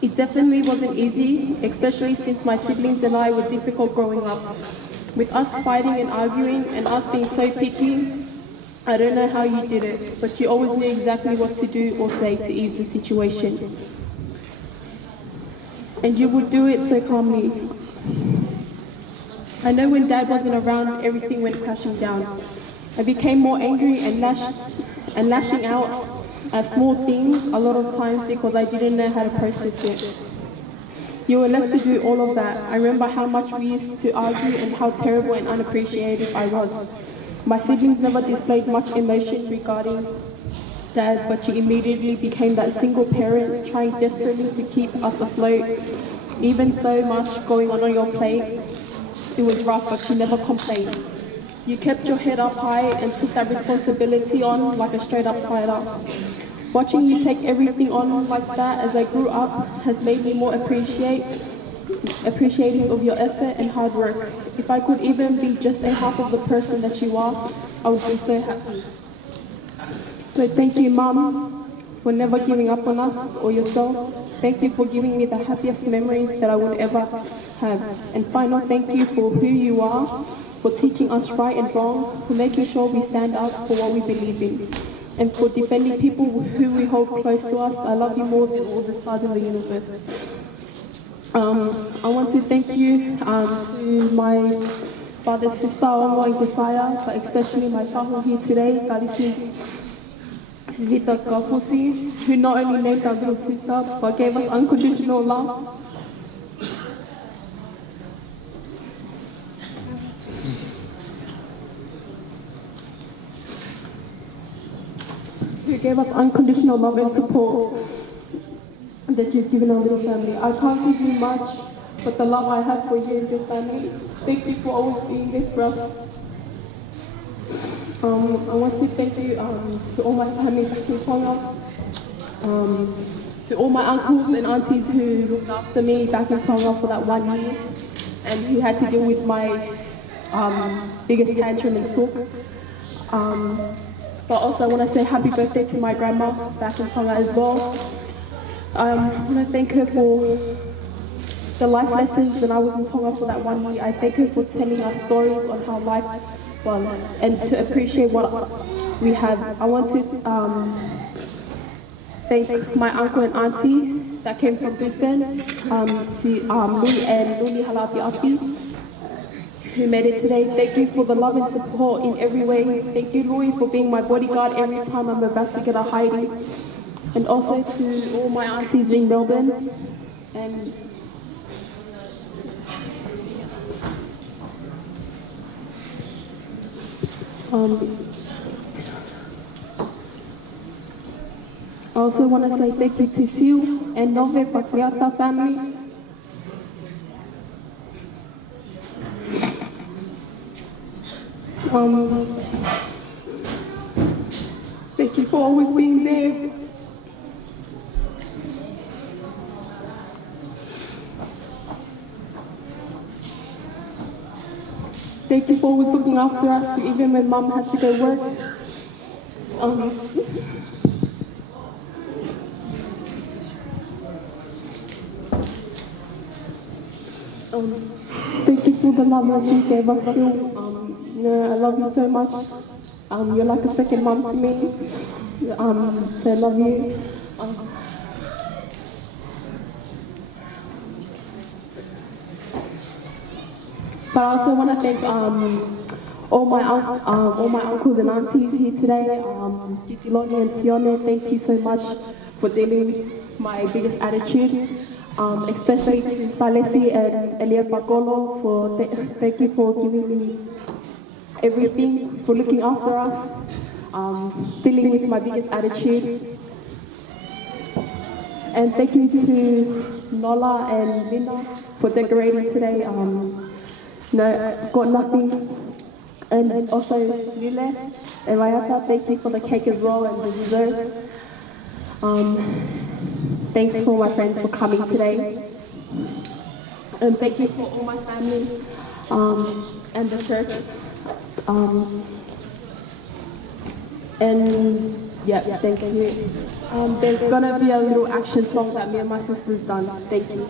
It definitely wasn't easy, especially since my siblings and I were difficult growing up. With us fighting and arguing and us being so picky, I don't know how you did it, but you always knew exactly what to do or say to ease the situation. And you would do it so calmly. I know when Dad wasn't around, everything went crashing down. I became more angry and lashing out at small things a lot of times because I didn't know how to process it. You were left to do all of that. I remember how much we used to argue and how terrible and unappreciative I was. My siblings never displayed much emotion regarding Dad, but she immediately became that single parent trying desperately to keep us afloat. Even so much going on your plate, it was rough, but she never complained. You kept your head up high and took that responsibility on like a straight up fighter. Watching you take everything on like that as I grew up has made me more appreciative of your effort and hard work. If I could even be just a half of the person that you are, I would be so happy. So thank you, Mom, for never giving up on us or yourself. Thank you for giving me the happiest memories that I would ever have. And final thank you for who you are, for teaching us right and wrong, for making sure we stand up for what we believe in, and for defending people who we hold close to us. I love you more than all the stars in the universe. I want to thank you to my father's sister, Omo and Josiah, but especially my father here today, Kalisi Fifita Kafusi, who not only named our little sister, but gave us unconditional love. Who gave us unconditional love and support that you've given our little family. I can't give you much, but the love I have for you and your family. Thank you for always being there for us. I want to thank you to all my family back in Tonga, to all my uncles and aunties who looked after me back in Tonga for that 1 year, and who had to deal with my biggest tantrum and sook. But also I want to say happy birthday to my grandma back in Tonga as well. I want to thank her for the life lessons when I was in Tonga for that 1 year. I thank her for telling us stories on how life was and to appreciate what we have. I want to thank my uncle and auntie that came from Brisbane, Louis and Luli Halati Api, who made it today. Thank you for the love and support in every way. Thank you, Louis, for being my bodyguard every time I'm about to get a hiding. And also to all my aunties in Melbourne. And I also want to say thank you to Siu and Nove Pakriata family. Thank you for always being there. Thank you for always looking after us, even when Mom had to go work. Thank you for the love that you gave us too. I love you so much. You're like a second mom to me. So I love you. But I also want to thank all my uncles and aunties here today. Kitiloni and Sione, thank you so much for dealing with my biggest attitude. Especially to Siasi and Elliot Bakolo thank you for giving me everything, for looking after us, dealing with my biggest attitude. And thank you to Nola and Linda for decorating today. No, got nothing. And also Lile and Rayata, thank you for the cake as well and the desserts. Thanks for my friends for coming today. And thank you for all my family and the church. And yeah, thank you. There's gonna be a little action song that me and my sister's done. Thank you.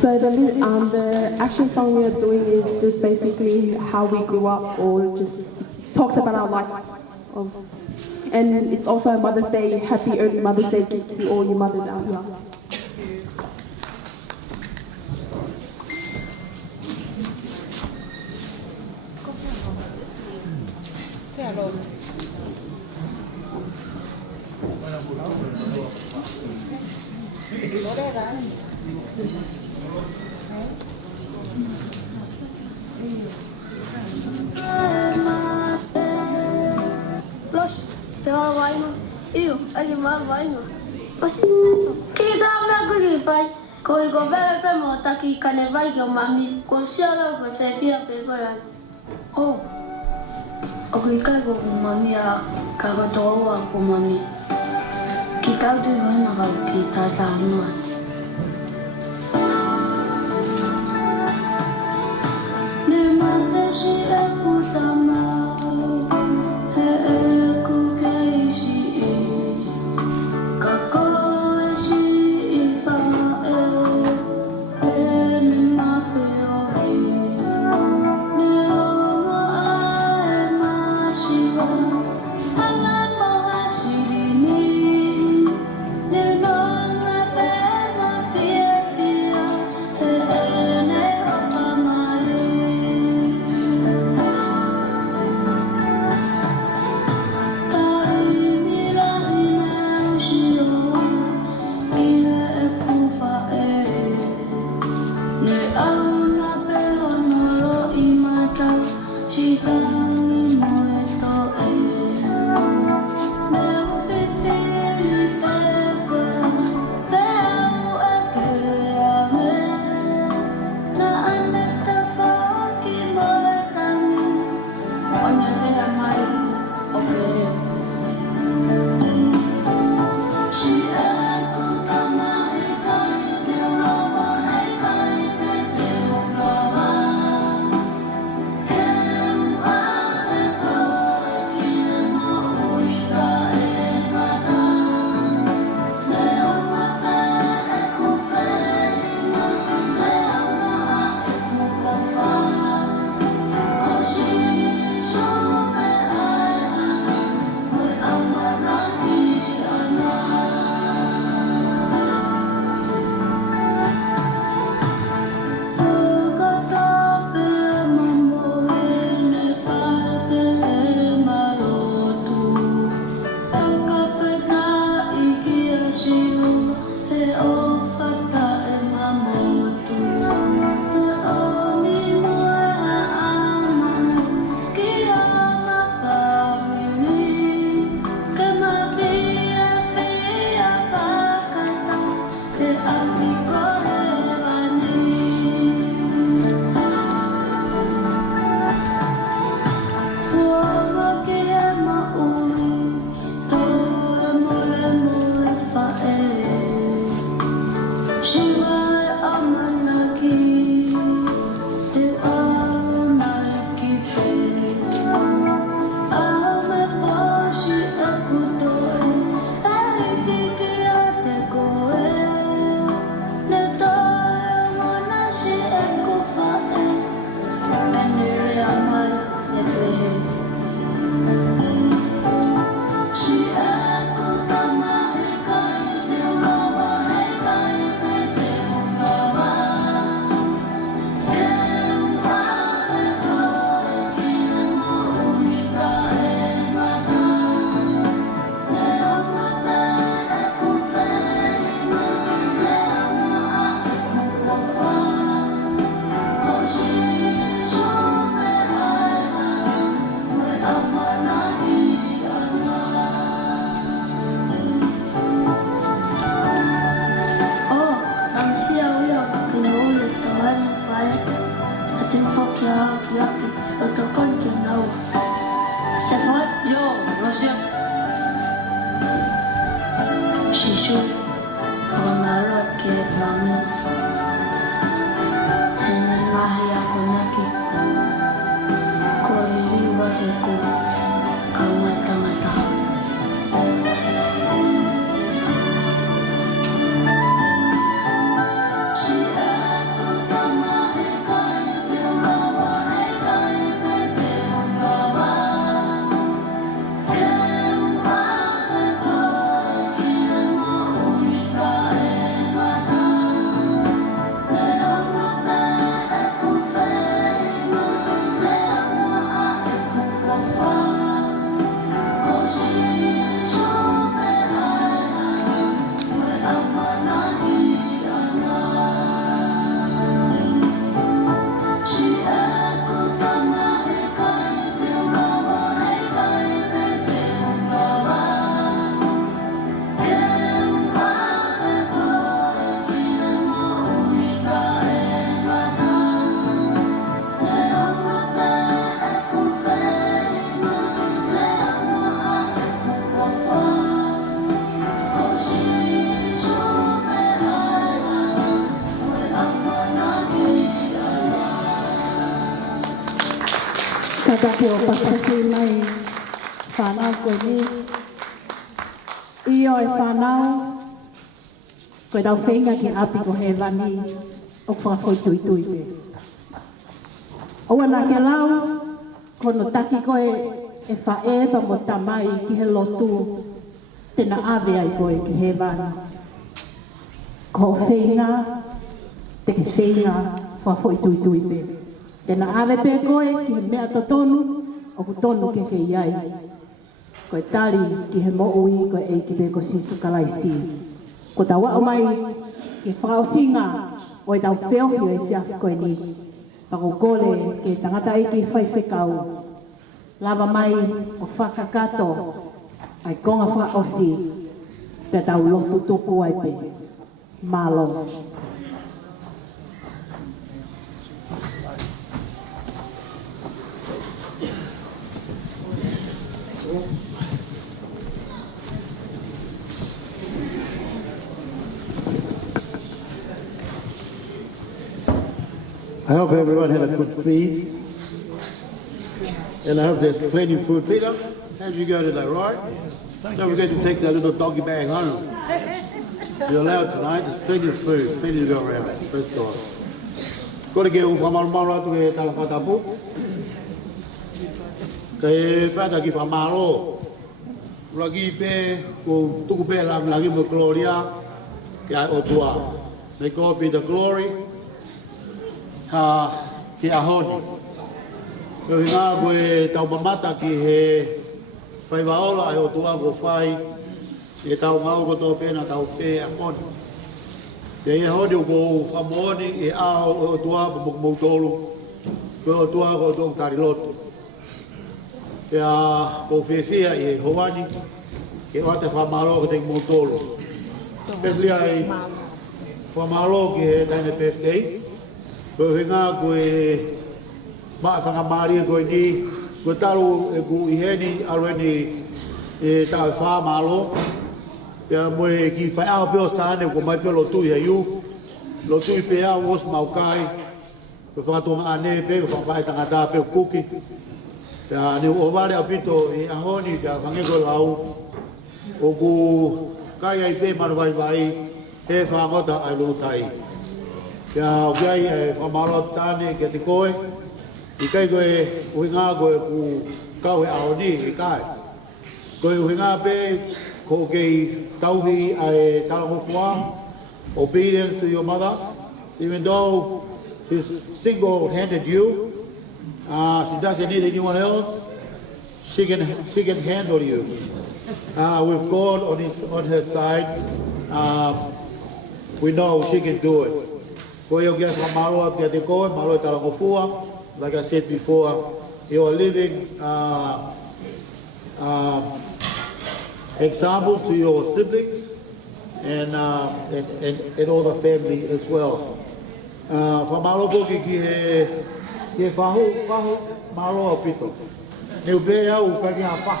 So the action song we are doing is just basically how we grew up, or just talks about our life. And it's also Mother's Day. Happy early Mother's Day gift to all you mothers out here. Tataki o pasaki mai whanau koe ni. Iyo e whanau koe dau whenga ki api ko he wani o whakoi tui tui te. Owa nā ke lau, kono taki koe e whae pa mo tamai ki he lotu tena ave ai koe ki he wani. Ko whenga, te ke whenga whakoi tui tui te. Tena ave pe koe ki he mea totonu, o ku tonu ke ke iai. Koe tari ki he mo'ui koe e ki pe ko sisu kalaisi. Ko ta wao mai ki whakaosinga o e tau whiohi o e whiafi koe ni. Pako kole ke tangata i ki whaiwhekau. Lava mai o whakakato ai konga whakaosi pe tau lotu tupu ai pe. Malo. I hope everyone had a good feed. And I hope there's plenty of food. Peter, how'd you go today, right? Don't forget to take that little doggy bag home. You're allowed tonight, there's plenty of food, plenty to go around. Praise God. Ko ke u whamarumara tu e talawhatapu. Ke pata ki whamaro. Ragi pe, ko tuku pe lagi mo gloria. Ke ai otua. May God be the glory. Ki ahoni. Ko ngā koe tau mamata ki he whaiwaola ai otua ko whai. E tau ngau ko tō pēna tau whē ahoni. E e honi ko whamoni e ao o otua ko moutolu. Ko otua ko tō tarilotu. E a ko whewhia i hoani. Ke o te whamaro ko te moutolu. Especially ai whamaro ki he taine birthday. Ko hinga koe maa whangamari koe ni, koe taru e ku iheni alweni e tau whamalo. Pea moe ki whai ao peo sāne ko mai peo lotu i a youth. Lotu i pea o os maukai. Ko whakatonga ane pe, ko whakai tangata peo kuki. Pea ne o wale a pito i ahoni ka whangeko lau. O ku kai ai pe manu vai vai, he whangota ai lutai. Kia o kiai e whamaro tāne kia te koe. I kai koe uhinga koe ku kau e aoni i kai. Koe uhinga pe ko kei tauhi ai tāngofua. Obedience to your mother. Even though she's single-handed you, she doesn't need anyone else. She can handle you. With God on her side, we know she can do it. Like I said before, you are living examples to your siblings and all the family as well. Whamaro poki ki he whahu maro pito. Neu be au kaki a wha.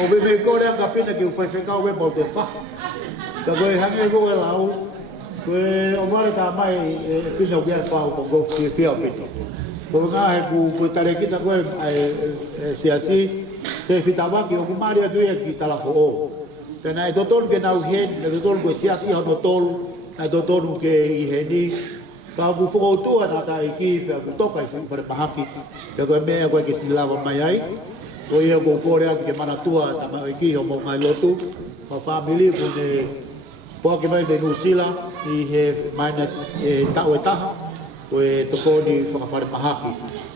O be me kore anga pina ki u whaiwhekau we mo te wha. Ka koe hange koe lau. Koe o mare tā mai e pina kia whau ko go whia pito. Ko ngā he ku tare kita koe siasi, se whitawaki o ku mari atu e ki talako o. Tēnā e totonu ke nau hen, e totonu koe siasi hono tolu, e totonu ke i heni. Ka ku whakautua nā tā i ki, pia ku toka i whare pahaki, pia koe mea koe ke silawa mai ai. Ko ia ko kore atu ke manatua ta mai ki o mo ngai lotu, ka whamili kune poake mai me Nusila, i he maina tau e taha, ko e tokoni whakawhare pahaki.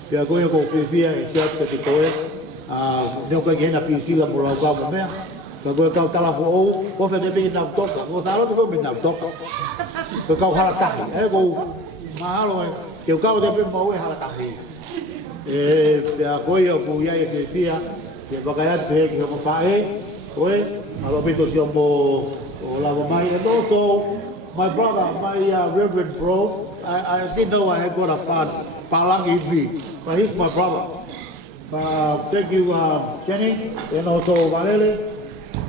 Pia koe ko whiwhia e siatu te koe, neo koe ki hena pisila mo lau kau mo mea, ka koe kau talafo ou, ko whene me nau toka, ko sāro te whene nau toka. Ko kau haratahi, e ko mahalo e, ke kau te pe mau e haratahi. Pia koe o ku iai e whiwhia, ke wakaiatu pe heki homo whae, koe, malopito si o mo lava mai, and also my brother, my reverend bro, I didn't know I had got a palang in but he's my brother. Thank you, Jenny, and also Valele,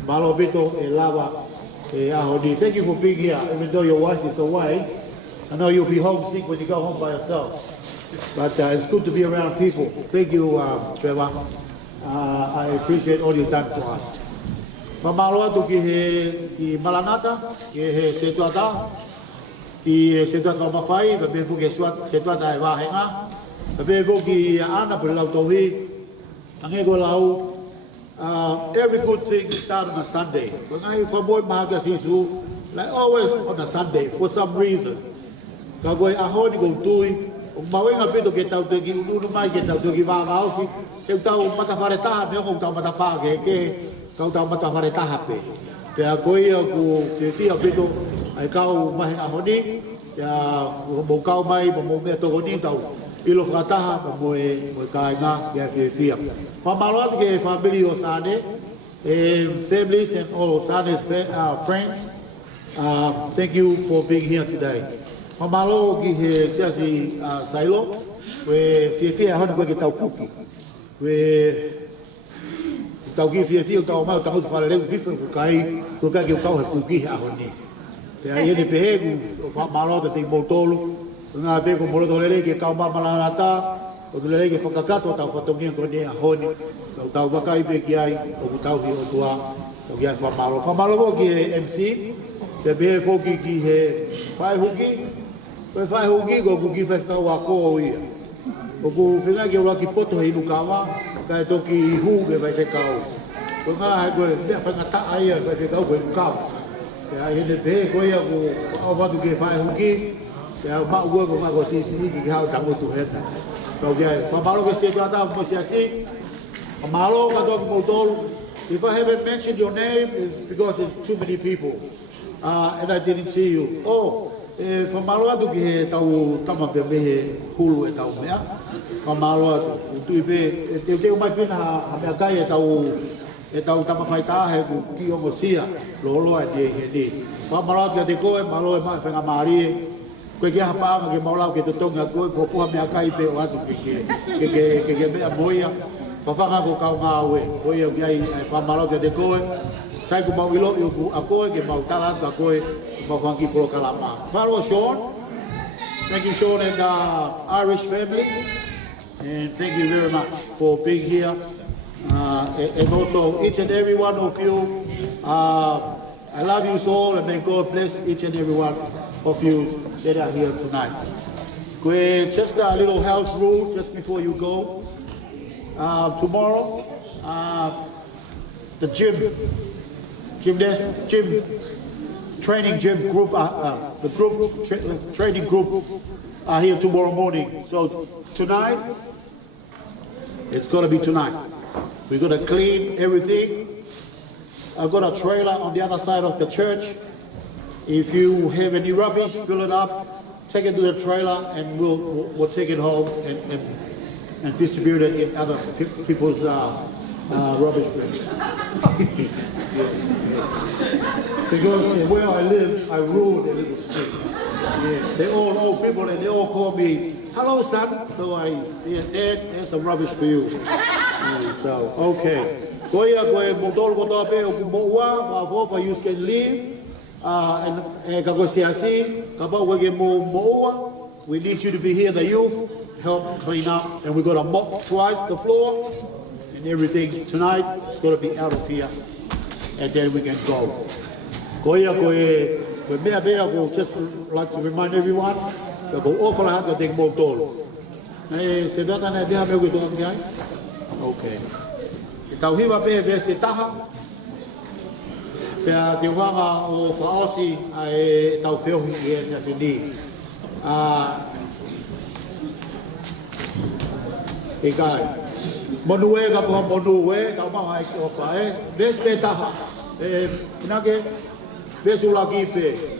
Malobito, and Lava, Ahodi. Thank you for being here, even though your wife is away. I know you'll be homesick when you go home by yourself. But it's good to be around people. Thank you, Trevor. I appreciate all you've done for us. Mamalo atu ki Maranata, ki he setuata, ki setuata mafai, ba befu ke setuata e wahenga, ba befu ki ana per lau tohi, angego lau. Every good thing starts on a Sunday. When I forboy mahaga sisu, like always on a Sunday for some reason. Kagoi ahoni go tui. Mawenga pito ke tau tegi unu mai ke tau tegi wa ngausi ke tau mata fareta me ko tau mata pa ke kau tau mata fareta pe te a koi ku te tia pito ai kau mai ahoni ya mo kau mai mo me to ni tau ilo frata mo mo kai nga ya fia fa malot ke family Osane families and all Osane's friends thank you for being here today. Mamalo ki he Siasi Sailo, we Fifita hon ko ki tau kuki. We tau ki Fifita tau mau tau fale le Fifita ko kai ki tau he kuki a honi. Te ai ni pehe ku fa malo te motolo, nga be ko molo le ki kau ma malarata, o le ki fakakato tau fatongi ko ni a honi. Tau bakai be ki ai o tau hi o tua, o ki fa malo. Fa malo ki MC, te be ko ki he fai huki. Koe whai hoki ko kuki whai whakau a ko ia. Ko ku whenga ki ora ki poto hei nukawa, kai toki i hu ke whai whakau. Ko ngā hai koe mea whangata aia whai whakau koe nukawa. Te ai hene pehe koe ia ko au watu ke whai hoki, te au maa ua ko ngā ko sisi ki hao tango tu heta. Kau kia, whamalo ke se tuata mo siasi, whamalo ka toki mo tolu. If I haven't mentioned your name, it's because it's too many people. And I didn't see you. Oh, whamalo atu ki he tau tama pe mehe hulu e tau mea. Whamalo atu, tui pe, te teo mai pina ha mea kai e tau tama whaitahe ku ki ongo sia, lolo e te he ni. Whamalo atu te koe, malo e mai whenga maarie, koe kia hapaanga ke maulau ke te tonga koe, ko puha mea kai pe o atu ke mea moia. Whawhanga ko kau ngā ue, koe au ki ai whamalo atu te koe, sai ku mau ilo i ku a koe, ke mau talanta a koe, ku mau whangi kolo kalama. Wharo Sean, thank you Sean and the Irish family, and thank you very much for being here. And also each and every one of you, I love you all and may God bless each and every one of you that are here tonight. Just a little house rule just before you go. Tomorrow, the training gym group, training group are here tomorrow morning. So tonight, it's going to be tonight. We're going to clean everything. I've got a trailer on the other side of the church. If you have any rubbish, fill it up, take it to the trailer, and we'll take it home and distribute it in other people's rubbish bins. Because where I live, I rule the little street. Yeah. They all know people and they all call me, hello son. So there's some rubbish for you. So, okay. Koia koe motol ko toa pe o kumoua, whafofa you can leave. And kako siasi, kapau wege moua. We need you to be here, the youth, help clean up. And we're going to mop twice the floor and everything. Tonight, it's going to be out of here. And then we can go. Koia koe mea mea ko just like to remind everyone, ko ofala hata te motol. Se data na mea mea ko toa mea. Okay. Tau hiwa pe se taha. Pea te wanga o whaosi ai tau whiohi e te whini. E kai. Monu e ka puha monu e, tau maha e o whae. Ves pe taha. Inake, ves ulaki pe.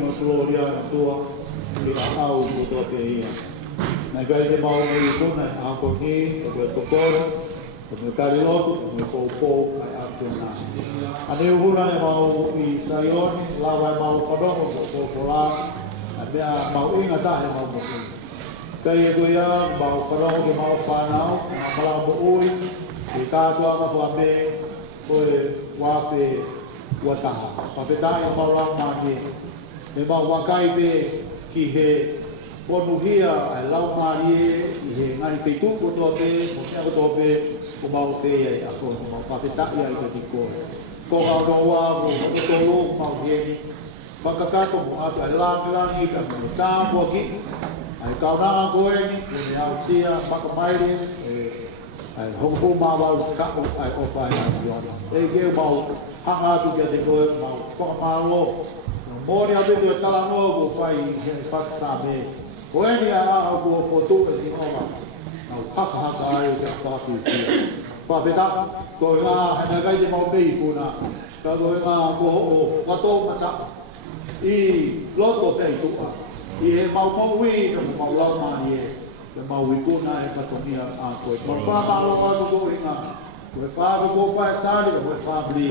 mo gloria tua i au mo to te ia na kai te mau i kona a ko ni ko to ko ko tari lotu ko ko ai atu na ane ura e mau i saioni lawa e mau kodomo ko la ane mau inga ta e mau mo kai e ia mau kodomo ke mau panau mala mo ui i katua ma flambe ko e wape wataha papetai mau la mani me mau wakai be ki he ponuhia ai lau mari i he ngai te tu ko to te mo te ko be ko mau te ai a ko mau papetai ai te ko ko ga no wa ko to lo mau he makakato mo ai la ni ka mo ta mo ki ai ka na ko e ni me au tia makamai ai ho ma ba ka ai o fa ya e ge mau hanga tu ke te ko mau ko ma lo mo ri ave te tala no ko fai he pa sa be ko e ni a ko ko tu e si o ma au ha ai te pa tu si pa be ta ko na ha na kai te mau be ku na ka ko ma ko o ka to ma ta i lo to te tu a i e mau wi ko mau la ma ni e mau wi ku na e pa to ni a ko ma pa lo ka ko ri na ko fa ko fa sa ri ko fa bli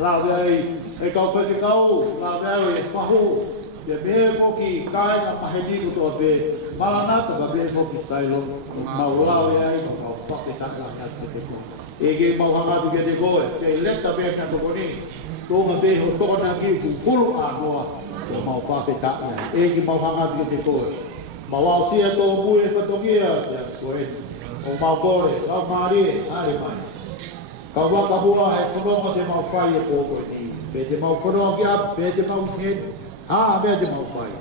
la dei e ka pe ke kau la dei e fa ho de be ko ki kai na pa he di ko to be mala na to be ko ki sai lo ma la dei ko fa ke ta la ka te ko e ge ma ha tu ke de ko e le ta be ka to ko ni to ma be ho to na ki ku kulu a no ma fa ke ta e ge ma ha tu ke de ko ma wa si e to bu e pa to ki ya ko e o ma ko re la mari ai mai kawa kabua e kono te mau fai e poko ni pe te mau kono ki a pe te mau ke a pe te mau fai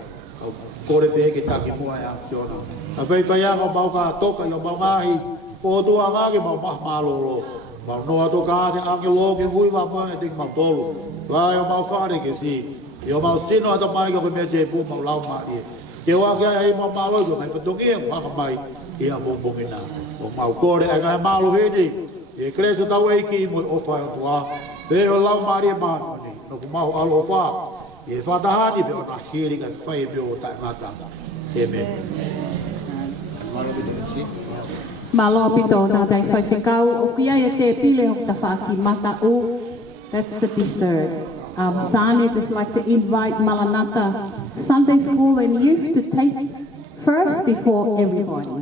kore pe ke taki mua ya tona a pe pa ya mau ka toka yo mau mai ko tu anga ke mau malo lo mau no to ka te ange lo ke hui ma pa te mau tolo va yo mau fare ke si yo mau sino ata mai ko me te pu mau lau ma di ke wa ke ai mau malo yo mai to ke ma ka mai e a mo bomina o mau kore anga malo he di e creso tau e ki mo ofa tua pe o lau mari ma ni no ko mau alo fa e fa da hani be ona hiri ka fai be o ta mata amen malo pito na dai fai kau o kia e te pile o ta fa ki mata u that's the dessert Sani just like to invite Maranatha Sunday School and youth to take first before everybody.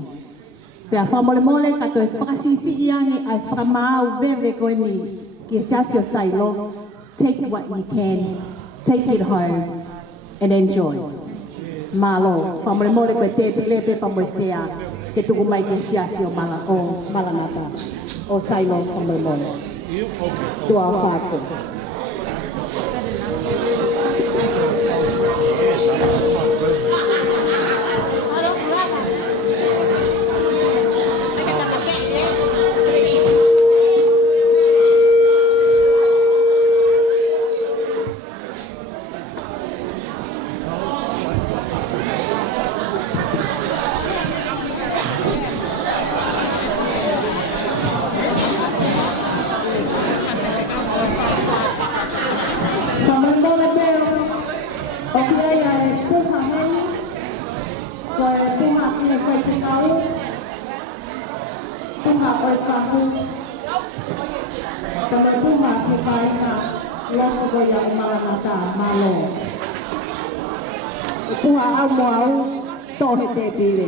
Pea whamole mole kato e whakasisi iangi ai whakamau veve koe ni ki Siasi Sailo. Take what you can, take it home and enjoy. Malo, whamole mole koe te pile pe pamoe sea ke tuku mai ki Siasi o Maranatha o Sailo whamole mole. Tua whāko. Puha au moau tohe te pile.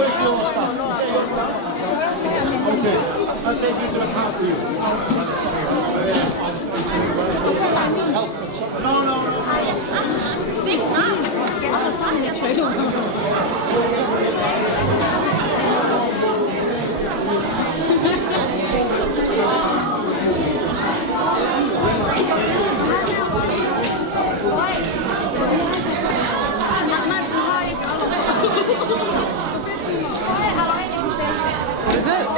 Where's your stuff? Okay, I'll take you to the car for you. No. What is it?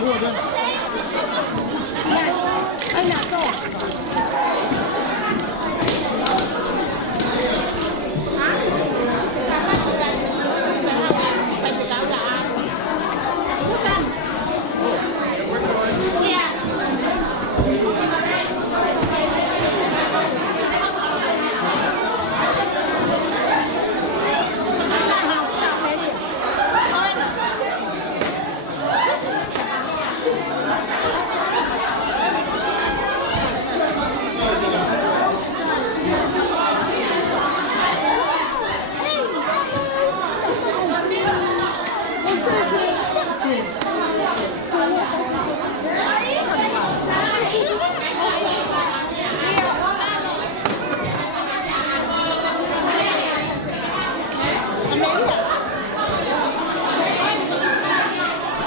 Thua đơn.